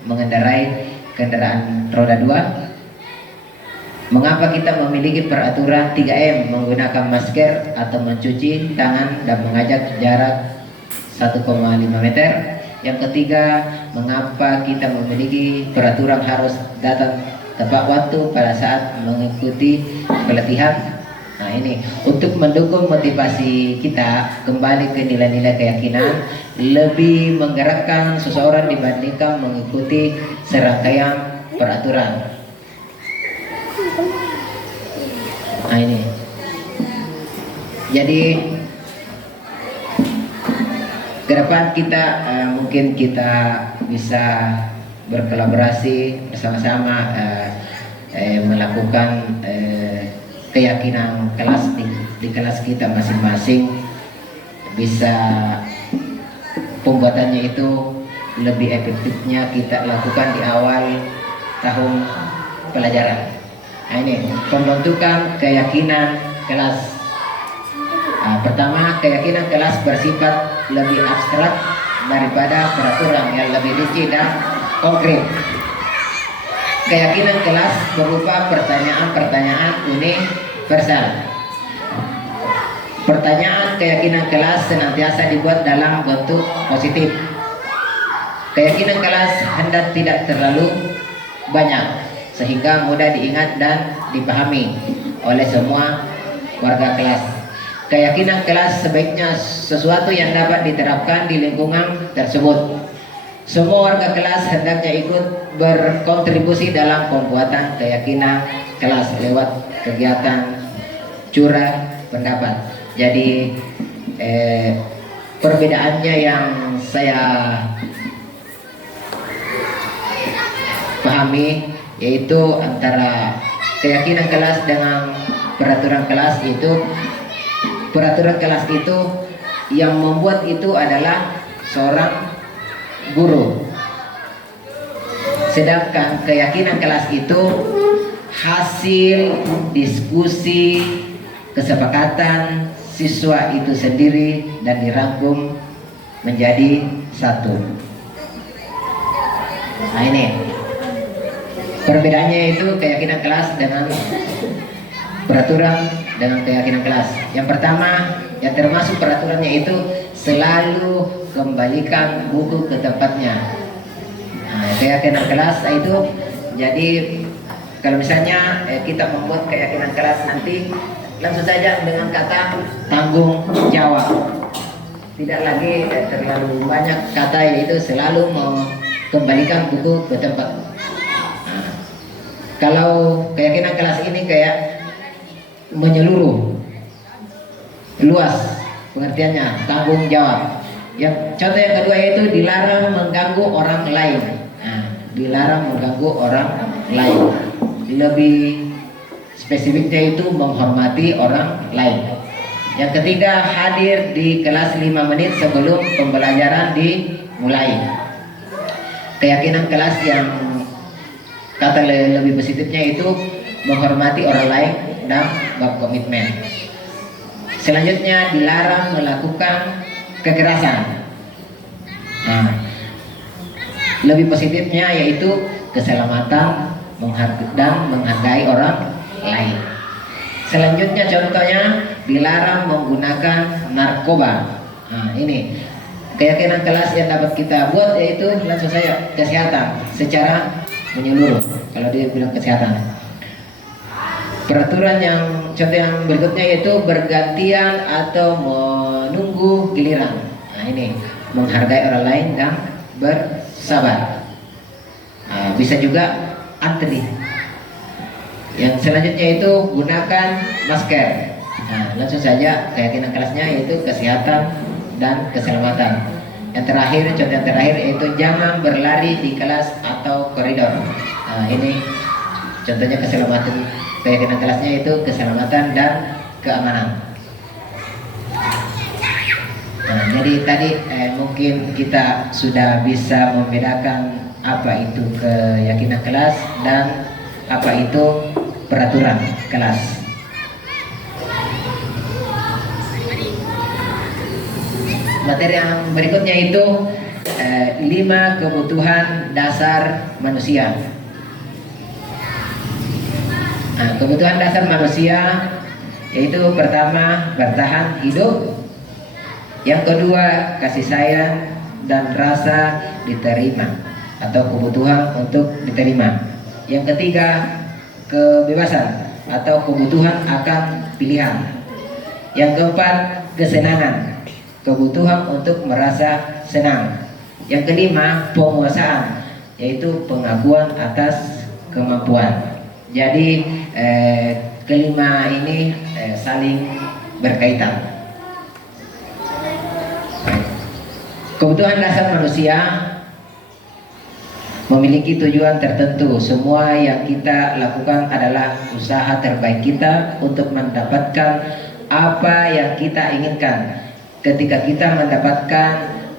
mengendarai kendaraan roda 2? Mengapa kita memiliki peraturan 3M, menggunakan masker atau mencuci tangan dan mengajak jarak 1,5 meter? Yang ketiga, mengapa kita memiliki peraturan harus datang tepat waktu pada saat mengikuti pelatihan? Nah, ini untuk mendukung motivasi kita kembali ke nilai-nilai keyakinan, lebih menggerakkan seseorang dibandingkan mengikuti serangkaian peraturan. Nah, ini jadi ke depan kita mungkin kita bisa berkolaborasi bersama-sama melakukan keyakinan kelas di kelas kita masing-masing, bisa pembuatannya itu lebih efektifnya kita lakukan di awal tahun pelajaran. Nah, ini pembentukan keyakinan kelas. Nah, pertama, keyakinan kelas bersifat lebih abstrak daripada peraturan yang lebih rinci dan konkret. Keyakinan kelas berupa pertanyaan-pertanyaan universal. Pertanyaan keyakinan kelas senantiasa dibuat dalam bentuk positif. Keyakinan kelas hendak tidak terlalu banyak sehingga mudah diingat dan dipahami oleh semua warga kelas. Keyakinan kelas sebaiknya sesuatu yang dapat diterapkan di lingkungan tersebut. Semua warga kelas hendaknya ikut berkontribusi dalam pembuatan keyakinan kelas lewat kegiatan curah pendapat. Jadi perbedaannya yang saya pahami yaitu antara keyakinan kelas dengan peraturan kelas itu, peraturan kelas itu yang membuat itu adalah seorang guru, sedangkan keyakinan kelas itu hasil diskusi kesepakatan siswa itu sendiri dan dirangkum menjadi satu. Nah, ini perbedaannya itu keyakinan kelas dengan peraturan dengan keyakinan kelas. Yang pertama, yang termasuk peraturannya itu selalu kembalikan buku ke tempatnya. Nah, keyakinan kelas itu jadi kalau misalnya kita membuat keyakinan kelas nanti langsung saja dengan kata tanggung jawab. Tidak lagi terlalu banyak kata, yaitu selalu mengembalikan buku ke tempat. Kalau keyakinan kelas ini kayak menyeluruh, luas pengertiannya, tanggung jawab. Yang contoh yang kedua yaitu dilarang mengganggu orang lain. Nah, dilarang mengganggu orang lain. Lebih spesifiknya itu menghormati orang lain. Yang ketiga, hadir di kelas 5 menit sebelum pembelajaran dimulai. Keyakinan kelas yang kata lebih positifnya itu menghormati orang lain dan berkomitmen. Selanjutnya, dilarang melakukan kekerasan. Nah, lebih positifnya yaitu keselamatan dan menghargai orang lain. Selanjutnya contohnya dilarang menggunakan narkoba. Nah, ini keyakinan kelas yang dapat kita buat yaitu langsung saja kesehatan secara menyeluruh. Kalau dia bilang kesehatan, peraturan yang contoh yang berikutnya yaitu bergantian atau menunggu giliran. Nah, ini menghargai orang lain dan bersabar. Nah, bisa juga antri. Yang selanjutnya itu gunakan masker. Nah, langsung saja keyakinan kelasnya yaitu kesehatan dan keselamatan. Yang terakhir, contoh yang terakhir yaitu jangan berlari di kelas atau koridor. Nah, ini contohnya keselamatan. Keyakinan kelasnya itu keselamatan dan keamanan. Nah, jadi tadi mungkin kita sudah bisa membedakan apa itu keyakinan kelas dan apa itu peraturan kelas. Materi yang berikutnya itu 5 kebutuhan dasar manusia. Nah, kebutuhan dasar manusia yaitu pertama bertahan hidup, yang kedua kasih sayang dan rasa diterima atau kebutuhan untuk diterima, yang ketiga kebebasan atau kebutuhan akan pilihan, yang keempat kesenangan, kebutuhan untuk merasa senang, yang kelima penguasaan yaitu pengakuan atas kemampuan. Jadi kelima ini saling berkaitan. Kebutuhan dasar manusia memiliki tujuan tertentu. Semua yang kita lakukan adalah usaha terbaik kita untuk mendapatkan apa yang kita inginkan. Ketika kita mendapatkan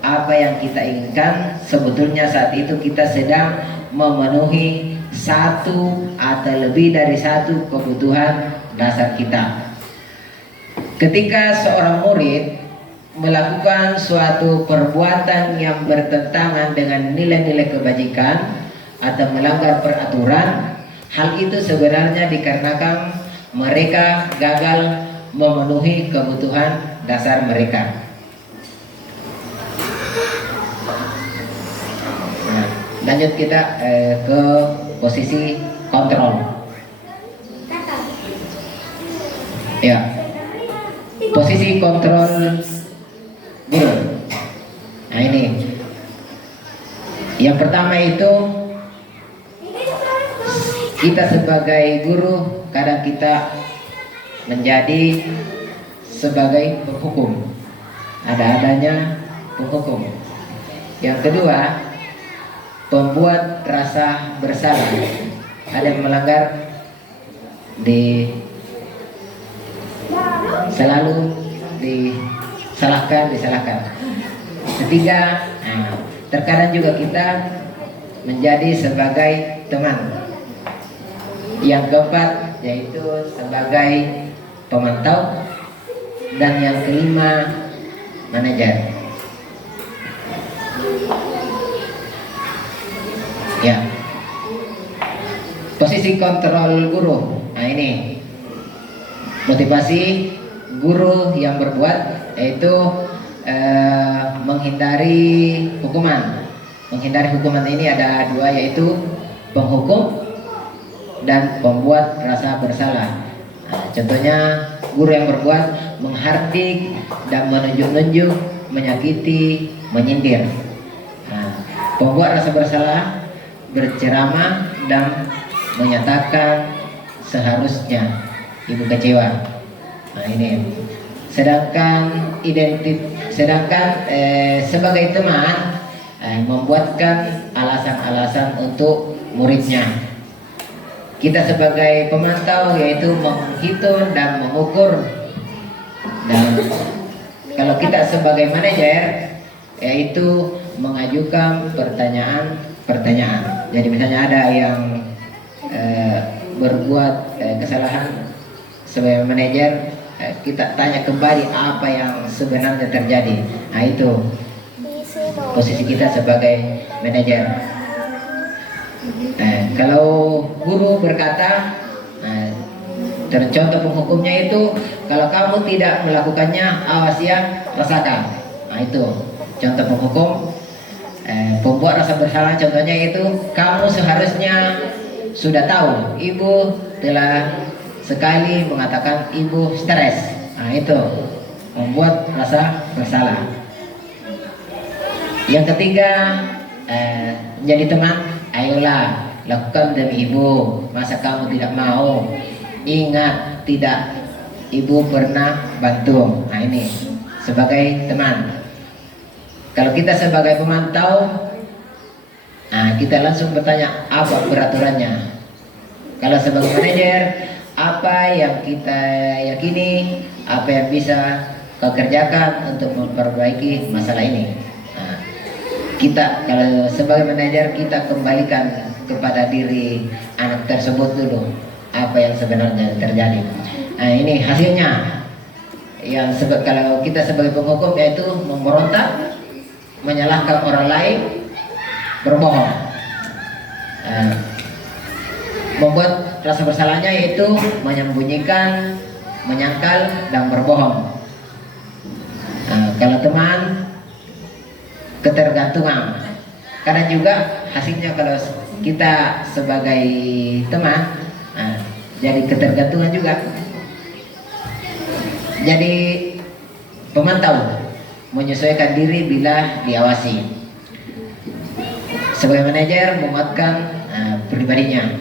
apa yang kita inginkan, sebetulnya saat itu kita sedang memenuhi satu atau lebih dari satu kebutuhan dasar kita. Ketika seorang murid melakukan suatu perbuatan yang bertentangan dengan nilai-nilai kebajikan atau melanggar peraturan, hal itu sebenarnya dikarenakan mereka gagal memenuhi kebutuhan dasar mereka. Nah, lanjut kita ke posisi kontrol. Ya, posisi kontrol guru. Nah, ini yang pertama itu kita sebagai guru kadang kita menjadi sebagai penghukum, ada-adanya penghukum. Yang kedua, pembuat rasa bersalah, ada yang melanggar selalu disalahkan. Ketiga, terkadang juga kita menjadi sebagai teman. Yang keempat yaitu sebagai pemantau, dan yang kelima manajer. Ya, posisi kontrol guru. Nah, ini motivasi guru yang berbuat yaitu menghindari hukuman. Menghindari hukuman ini ada dua, yaitu penghukum dan pembuat rasa bersalah. Nah, contohnya guru yang berbuat menghardik dan menunjuk-nunjuk, menyakiti, menyindir. Nah, pembuat rasa bersalah berceramah dan menyatakan seharusnya ibu kecewa. Nah, ini. Sedangkan sebagai teman membuatkan alasan-alasan untuk muridnya. Kita sebagai pemantau yaitu menghitung dan mengukur. Dan kalau kita sebagai manajer yaitu mengajukan pertanyaan. Jadi misalnya ada yang berbuat kesalahan, sebagai manajer kita tanya kembali apa yang sebenarnya terjadi. Nah, itu posisi kita sebagai manajer. Kalau guru berkata, contoh penghukumnya itu, kalau kamu tidak melakukannya, awas ya, rasakan. Nah, itu contoh penghukum. Pembuat rasa bersalah contohnya itu, kamu seharusnya sudah tahu ibu telah sekali mengatakan ibu stres. Nah, itu membuat rasa bersalah. Yang ketiga, menjadi teman. Ayolah, lakukan demi ibu. Masa kamu tidak mau? Ingat, tidak ibu pernah bantu. Nah ini sebagai teman. Kalau kita sebagai pemantau, nah kita langsung bertanya apa peraturannya. Kalau sebagai manajer, apa yang kita yakini, apa yang bisa kau kerjakan untuk memperbaiki masalah ini. Nah, kita kalau sebagai manajer, kita kembalikan kepada diri anak tersebut dulu apa yang sebenarnya terjadi. Nah ini hasilnya. Kalau kita sebagai penghukum, yaitu memberontak, menyalahkan orang lain, berbohong. Membuat rasa bersalahnya yaitu menyembunyikan, menyangkal, dan berbohong. Kalau teman, ketergantungan. Karena juga hasilnya kalau kita sebagai teman, jadi ketergantungan juga. Jadi pemantau menyesuaikan diri bila diawasi. Sebagai manajer menguatkan pribadinya.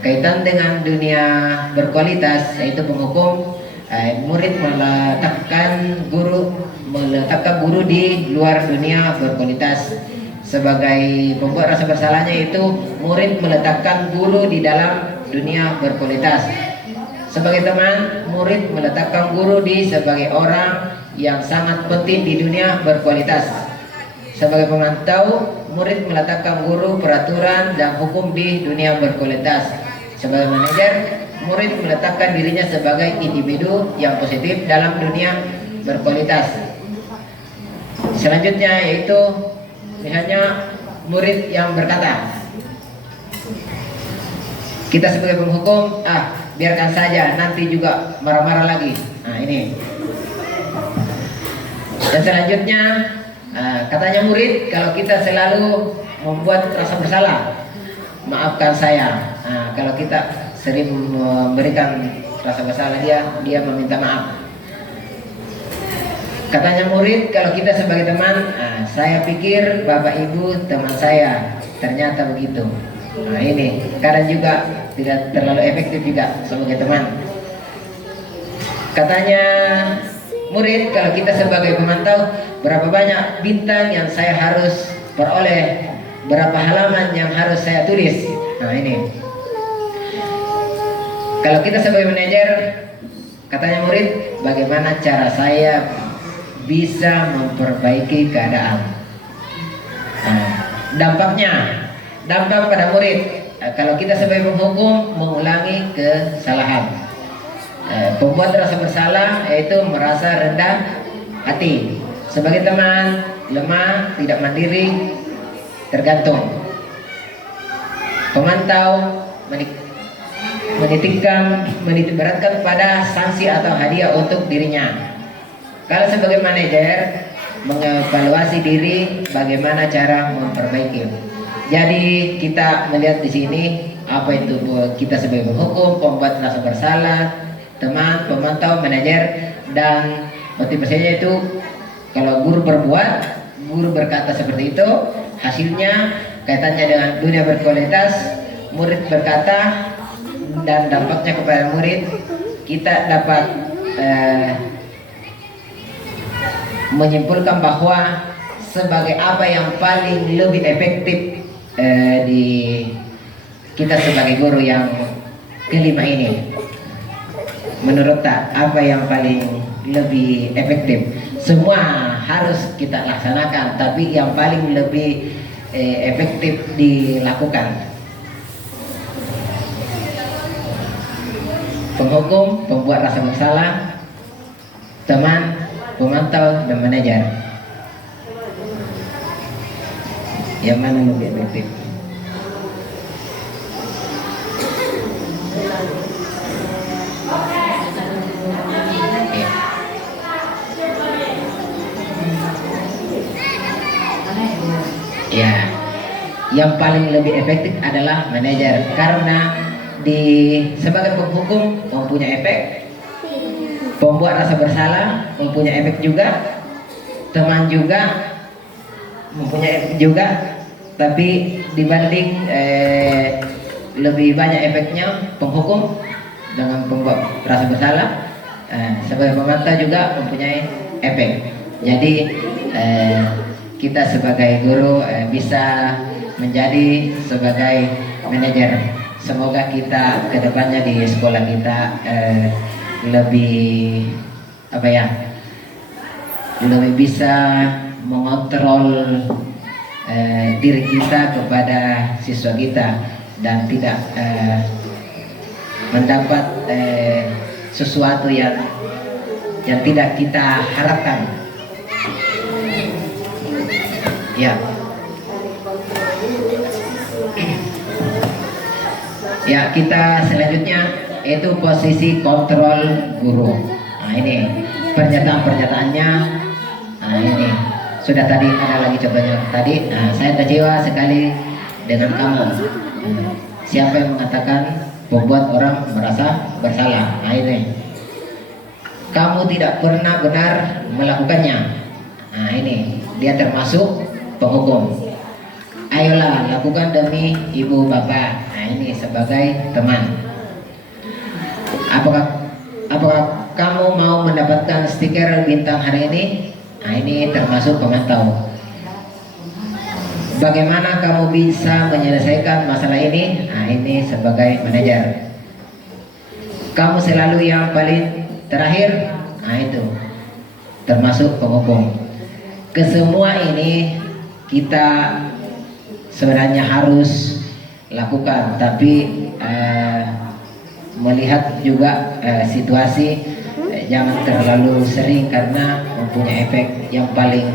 Kaitan dengan dunia berkualitas, yaitu penghukum, murid meletakkan guru di luar dunia berkualitas. Sebagai pembuat rasa bersalahnya, itu murid meletakkan guru di dalam dunia berkualitas. Sebagai teman, murid meletakkan guru sebagai orang yang sangat penting di dunia berkualitas. Sebagai pemantau, murid meletakkan guru, peraturan, dan hukum di dunia berkualitas. Sebagai manajer, murid meletakkan dirinya sebagai individu yang positif dalam dunia berkualitas. Selanjutnya yaitu misalnya murid yang berkata, kita sebagai penghukum, biarkan saja, nanti juga marah-marah lagi. Nah ini. Dan selanjutnya katanya murid, kalau kita selalu membuat rasa bersalah, maafkan saya. Kalau kita sering memberikan rasa bersalah dia meminta maaf. Katanya murid, kalau kita sebagai teman, saya pikir bapak ibu teman saya, ternyata begitu. Nah ini kadang juga tidak terlalu efektif juga sebagai teman. Katanya murid, kalau kita sebagai pemantau, berapa banyak bintang yang saya harus peroleh, berapa halaman yang harus saya tulis. Nah ini. Kalau kita sebagai manajer, katanya murid, bagaimana cara saya bisa memperbaiki keadaan. Dampak pada murid, kalau kita sebagai penghukum mengulangi kesalahan. Pembuat rasa bersalah yaitu merasa rendah hati. Sebagai teman, lemah, tidak mandiri, tergantung. Pemantau menitik beratkan pada sanksi atau hadiah untuk dirinya. Kalau sebagai manajer, mengevaluasi diri bagaimana cara memperbaiki. Jadi kita melihat di sini apa itu kita sebagai penghukum, pembuat rasa bersalah, teman, pemantau, manajer, dan motivasinya itu kalau guru berkata seperti itu, hasilnya kaitannya dengan dunia berkualitas. Murid berkata dan dampaknya kepada murid, kita dapat menyimpulkan bahwa sebagai apa yang paling lebih efektif di kita sebagai guru yang kelima ini. Menurut tak, apa yang paling lebih efektif? Semua harus kita laksanakan, tapi yang paling lebih efektif dilakukan. Penghukum, pembuat rasa bersalah, teman, pemantau, dan manajer. Yang mana lebih efektif? Ya, yang paling lebih efektif adalah manajer, karena sebagai penghukum mempunyai efek, pembuat rasa bersalah mempunyai efek juga, teman juga mempunyai efek juga, tapi dibanding lebih banyak efeknya penghukum dengan pembuat rasa bersalah, sebagai pemantau juga mempunyai efek. Jadi kita sebagai guru bisa menjadi sebagai manajer. Semoga kita kedepannya di sekolah kita lebih lebih bisa mengontrol diri kita kepada siswa kita dan tidak mendapat sesuatu yang tidak kita harapkan. Ya. Ya, kita selanjutnya itu posisi kontrol guru. Nah, ini pernyataan-pernyataannya. Nah, ini sudah tadi ada lagi contohnya tadi. Nah, saya kecewa sekali dengan kamu. Siapa yang mengatakan membuat orang merasa bersalah? Nah, ini kamu tidak pernah benar melakukannya. Nah, ini dia termasuk penghukum. Ayolah lakukan demi ibu bapak. Nah, ini sebagai teman. Apakah kamu mau mendapatkan stiker bintang hari ini? Nah, ini termasuk pemantau. Bagaimana kamu bisa menyelesaikan masalah ini? Nah, ini sebagai manajer. Kamu selalu yang paling terakhir. Nah, itu termasuk penghukum. Kesemua ini kita sebenarnya harus lakukan, tapi melihat juga situasi, jangan terlalu sering karena mempunyai efek. Yang paling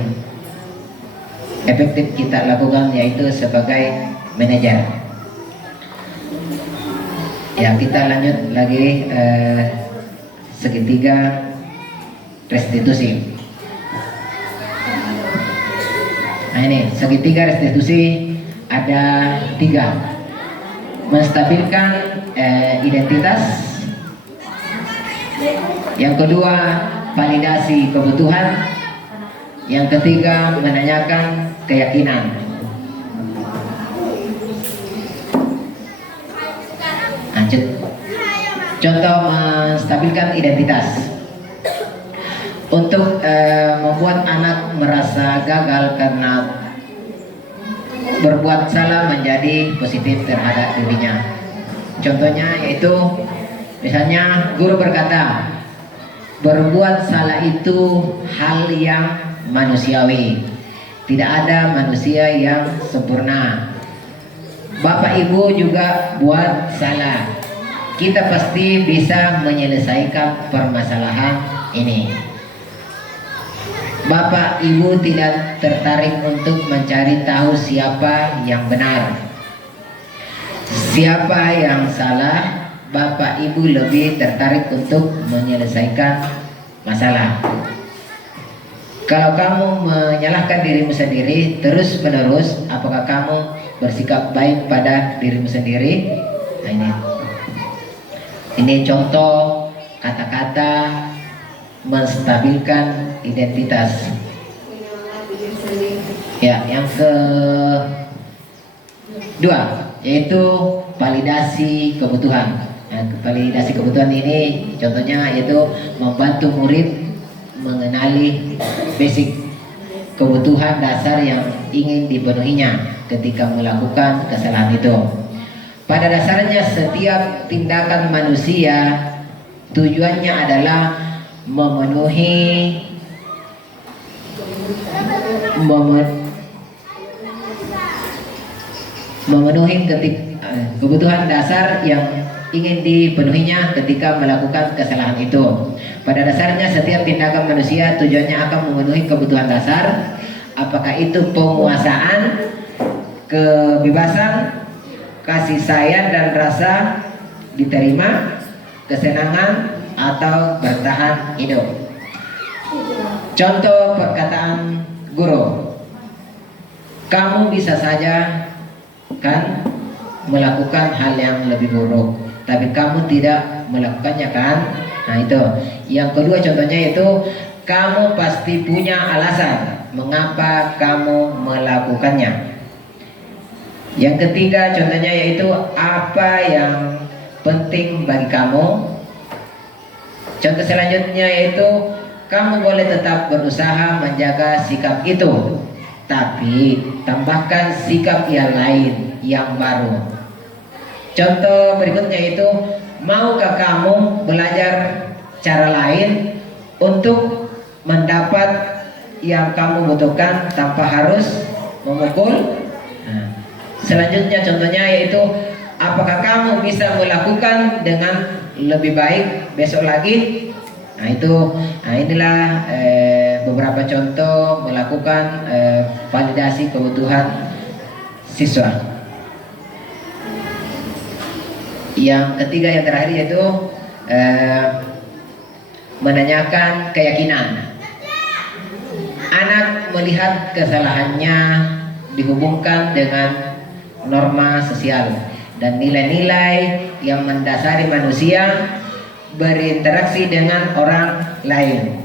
efektif kita lakukan yaitu sebagai manajer. Ya, kita lanjut lagi segitiga restitusi. Nah, ini segitiga restitusi ada 3. Menstabilkan identitas. Yang kedua, validasi kebutuhan. Yang ketiga, menanyakan keyakinan. Lanjut. Contoh menstabilkan identitas. Untuk membuat anak merasa gagal karena berbuat salah menjadi positif terhadap dirinya. Contohnya yaitu misalnya guru berkata, berbuat salah itu hal yang manusiawi. Tidak ada manusia yang sempurna. Bapak ibu juga buat salah. Kita pasti bisa menyelesaikan permasalahan ini. Bapak ibu tidak tertarik untuk mencari tahu siapa yang benar, siapa yang salah. Bapak ibu lebih tertarik untuk menyelesaikan masalah. Kalau kamu menyalahkan dirimu sendiri terus menerus, apakah kamu bersikap baik pada dirimu sendiri? Nah, ini contoh kata-kata menstabilkan identitas. Ya, yang kedua yaitu validasi kebutuhan. Nah, validasi kebutuhan ini contohnya yaitu membantu murid mengenali basic kebutuhan dasar yang ingin dipenuhinya ketika melakukan kesalahan itu. Pada dasarnya setiap tindakan manusia tujuannya adalah memenuhi kebutuhan dasar yang ingin dipenuhinya ketika melakukan kesalahan itu. Pada dasarnya setiap tindakan manusia tujuannya akan memenuhi kebutuhan dasar, apakah itu penguasaan, kebebasan, kasih sayang dan rasa diterima, kesenangan, atau bertahan hidup. Contoh perkataan guru, kamu bisa saja kan melakukan hal yang lebih buruk, tapi kamu tidak melakukannya kan? Nah, itu. Yang kedua contohnya itu, kamu pasti punya alasan mengapa kamu melakukannya. Yang ketiga contohnya yaitu apa yang penting bagi kamu. Contoh selanjutnya yaitu kamu boleh tetap berusaha menjaga sikap itu, tapi tambahkan sikap yang lain yang baru. Contoh berikutnya itu, maukah kamu belajar cara lain untuk mendapat yang kamu butuhkan tanpa harus memukul? Nah, selanjutnya contohnya yaitu, apakah kamu bisa melakukan dengan lebih baik besok lagi? Inilah beberapa contoh melakukan validasi kebutuhan siswa. Yang ketiga yang terakhir yaitu menanyakan keyakinan. Anak melihat kesalahannya dihubungkan dengan norma sosial dan nilai-nilai yang mendasari manusia berinteraksi dengan orang lain.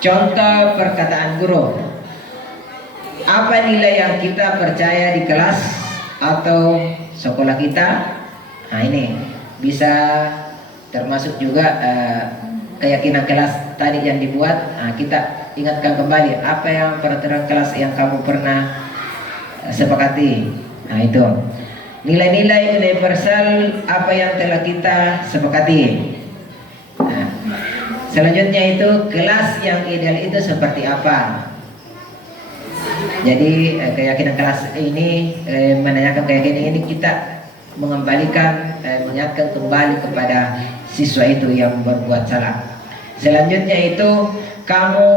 Contoh perkataan guru, apa nilai yang kita percaya di kelas atau sekolah kita? Nah, ini bisa termasuk juga keyakinan kelas tadi yang dibuat. Nah, kita ingatkan kembali apa yang peraturan kelas yang kamu pernah sepakati. Nah, itu nilai-nilai universal apa yang telah kita sepakati. Nah, selanjutnya itu kelas yang ideal itu seperti apa. Jadi keyakinan kelas ini menanyakan keyakinan ini kita mengembalikan, mengingatkan kembali kepada siswa itu yang berbuat salah. Selanjutnya itu kamu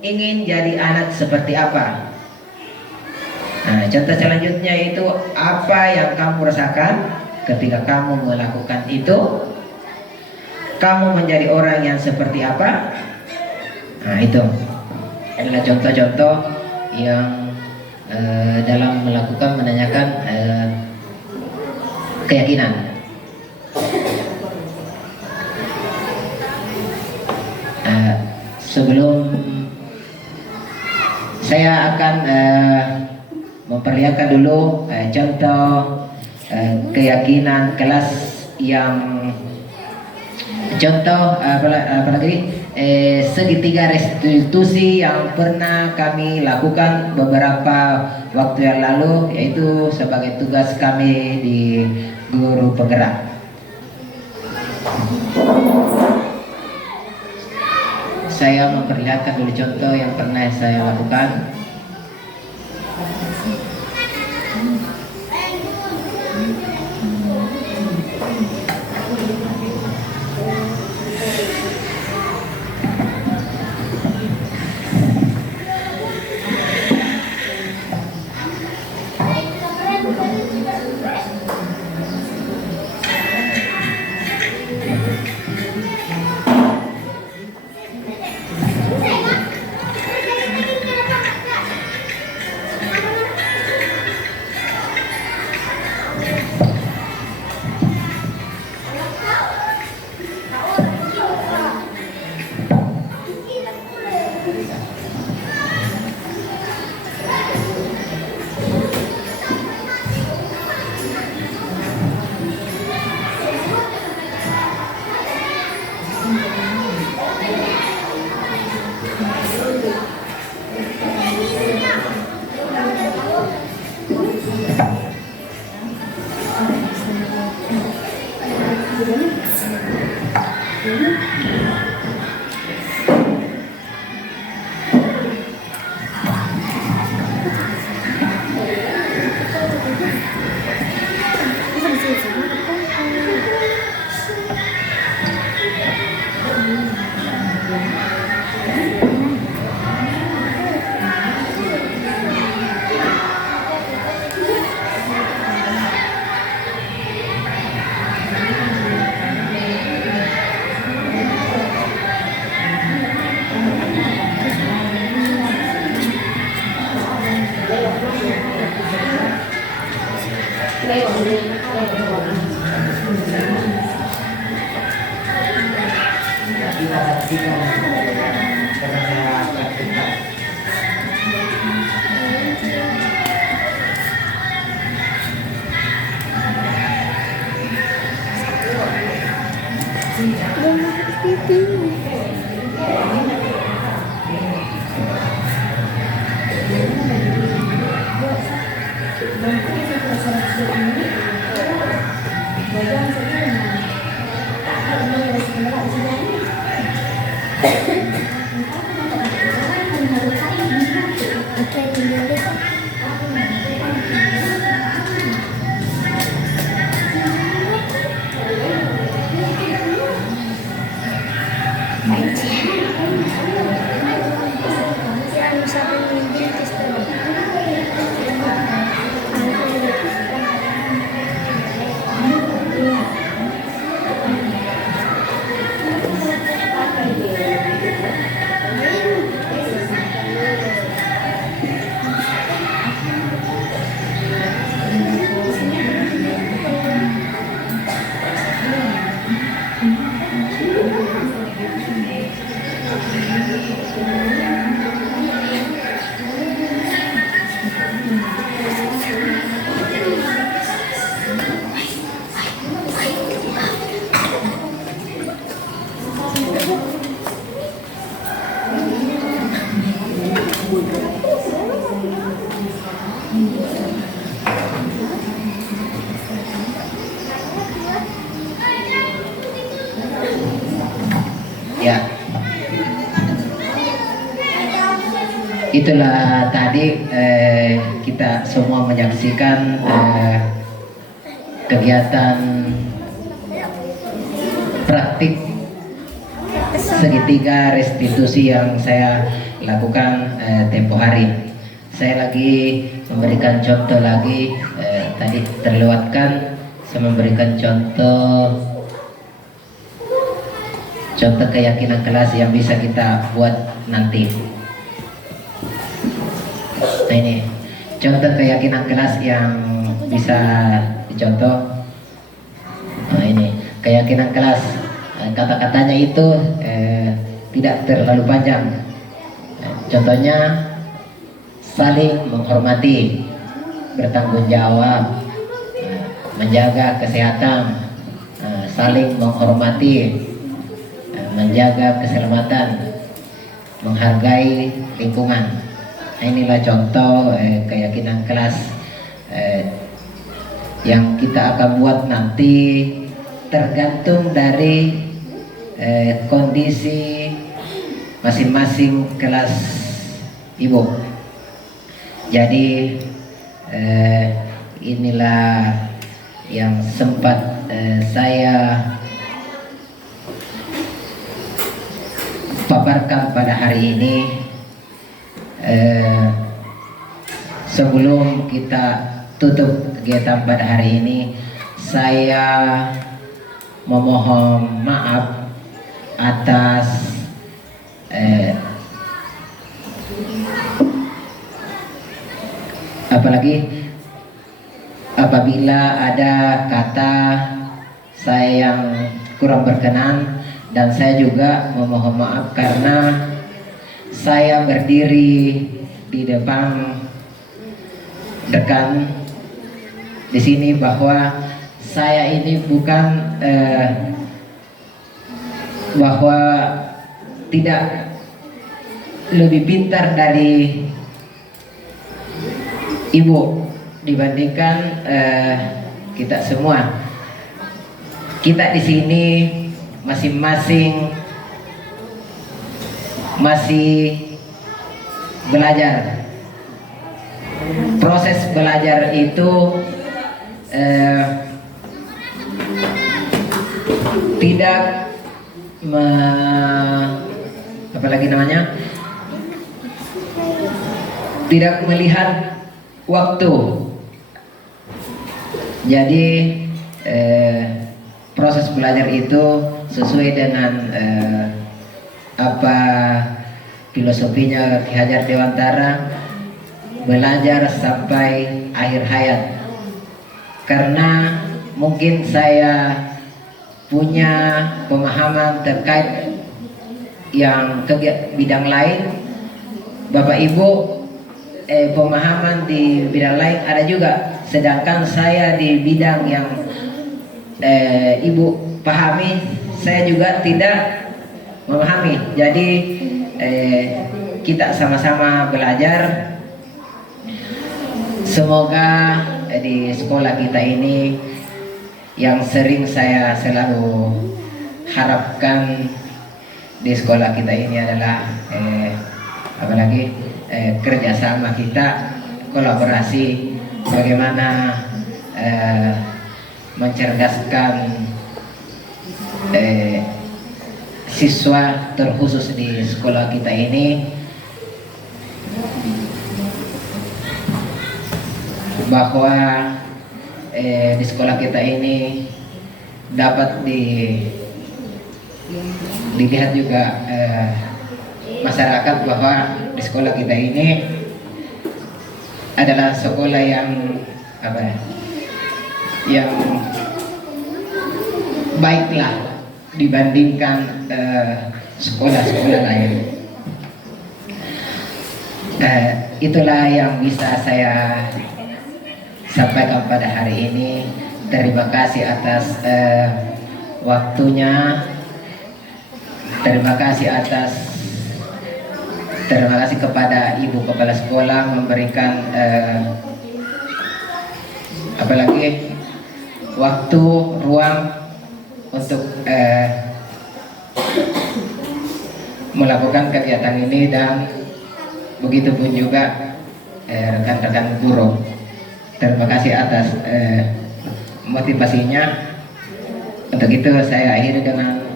ingin jadi anak seperti apa. Nah, contoh selanjutnya itu apa yang kamu rasakan ketika kamu melakukan itu. Kamu menjadi orang yang seperti apa? Nah, itu adalah contoh-contoh yang dalam melakukan menanyakan keyakinan. Sebelum saya akan memperlihatkan dulu contoh keyakinan kelas yang contoh apalagi segitiga restitusi yang pernah kami lakukan beberapa waktu yang lalu, yaitu sebagai tugas kami di guru penggerak. Saya memperlihatkan dulu contoh yang pernah saya lakukan. Ya, itulah tadi kita semua menyaksikan kegiatan praktik segitiga restitusi yang saya lakukan tempo hari. Saya lagi memberikan contoh lagi, tadi terlewatkan, saya memberikan contoh keyakinan kelas yang bisa kita buat nanti. Nah, ini contoh keyakinan kelas yang bisa dicontoh. Nah, ini keyakinan kelas, kata-katanya itu tidak terlalu panjang. Contohnya saling menghormati, bertanggung jawab, menjaga kesehatan, saling menghormati, menjaga keselamatan, menghargai lingkungan. Nah, inilah contoh keyakinan kelas yang kita akan buat nanti, tergantung dari kondisi masing-masing kelas ibu. Jadi inilah yang sempat saya paparkan pada hari ini. Sebelum kita tutup kegiatan pada hari ini, saya memohon maaf atas apalagi apabila ada kata saya yang kurang berkenan, dan saya juga memohon maaf karena saya berdiri di depan rekan di sini bahwa saya ini bukan bahwa tidak lebih pintar dari ibu dibandingkan kita semua. Kita di sini masing-masing masih belajar. Proses belajar itu tidak tidak melihat waktu. Jadi proses belajar itu sesuai dengan apa filosofinya Ki Hajar Dewantara, belajar sampai akhir hayat. Karena mungkin saya punya pemahaman terkait yang bidang lain, Bapak Ibu pemahaman di bidang lain ada juga, sedangkan saya di bidang yang Ibu pahami, saya juga tidak memahami. Jadi kita sama-sama belajar. Semoga di sekolah kita ini yang sering saya selalu harapkan di sekolah kita ini adalah apalagi kerjasama kita, kolaborasi, bagaimana mencerdaskan siswa terkhusus di sekolah kita ini, bahwa di sekolah kita ini dapat dilihat juga masyarakat bahwa di sekolah kita ini adalah sekolah yang yang baiklah dibandingkan sekolah-sekolah lain. Itulah yang bisa saya sampaikan pada hari ini. Terima kasih atas waktunya. Terima kasih kepada Ibu Kepala Sekolah memberikan apalagi waktu, ruang untuk melakukan kegiatan ini, dan begitu pun juga rekan-rekan guru. Terima kasih atas motivasinya. Untuk itu saya akhiri dengan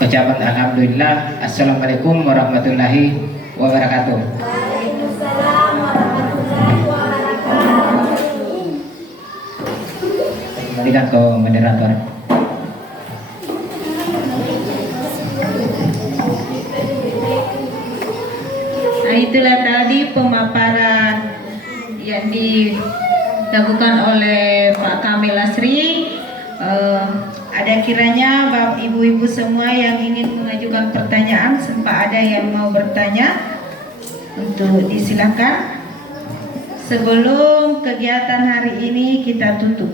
ucapan alhamdulillah. Assalamualaikum warahmatullahi wabarakatuh. Waalaikumsalam warahmatullahi wabarakatuh. Kembalikan ke moderator. Nah, itulah tadi pemaparan yang dilakukan oleh Pak Kamil Asri. Ada kiranya Bapak Ibu-Ibu semua yang ingin mengajukan pertanyaan, sempat ada yang mau bertanya, untuk disilakan. Sebelum kegiatan hari ini kita tutup.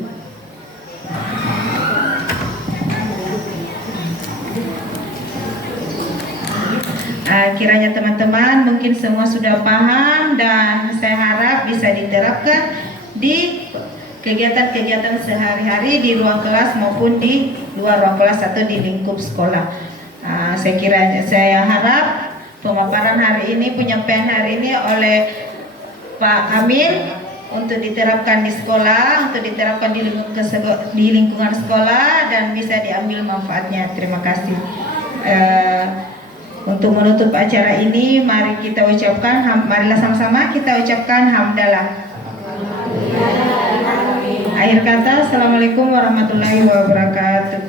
Kiranya teman-teman mungkin semua sudah paham, dan saya harap bisa diterapkan di kegiatan-kegiatan sehari-hari di ruang kelas maupun di luar ruang kelas atau di lingkup sekolah. Saya harap pemaparan hari ini, penyampaian hari ini oleh Pak Kamil untuk diterapkan di sekolah, untuk diterapkan di lingkungan sekolah, dan bisa diambil manfaatnya. Terima kasih. Untuk menutup acara ini, mari kita ucapkan, marilah sama-sama kita ucapkan hamdalah. Akhir kata, assalamualaikum warahmatullahi wabarakatuh.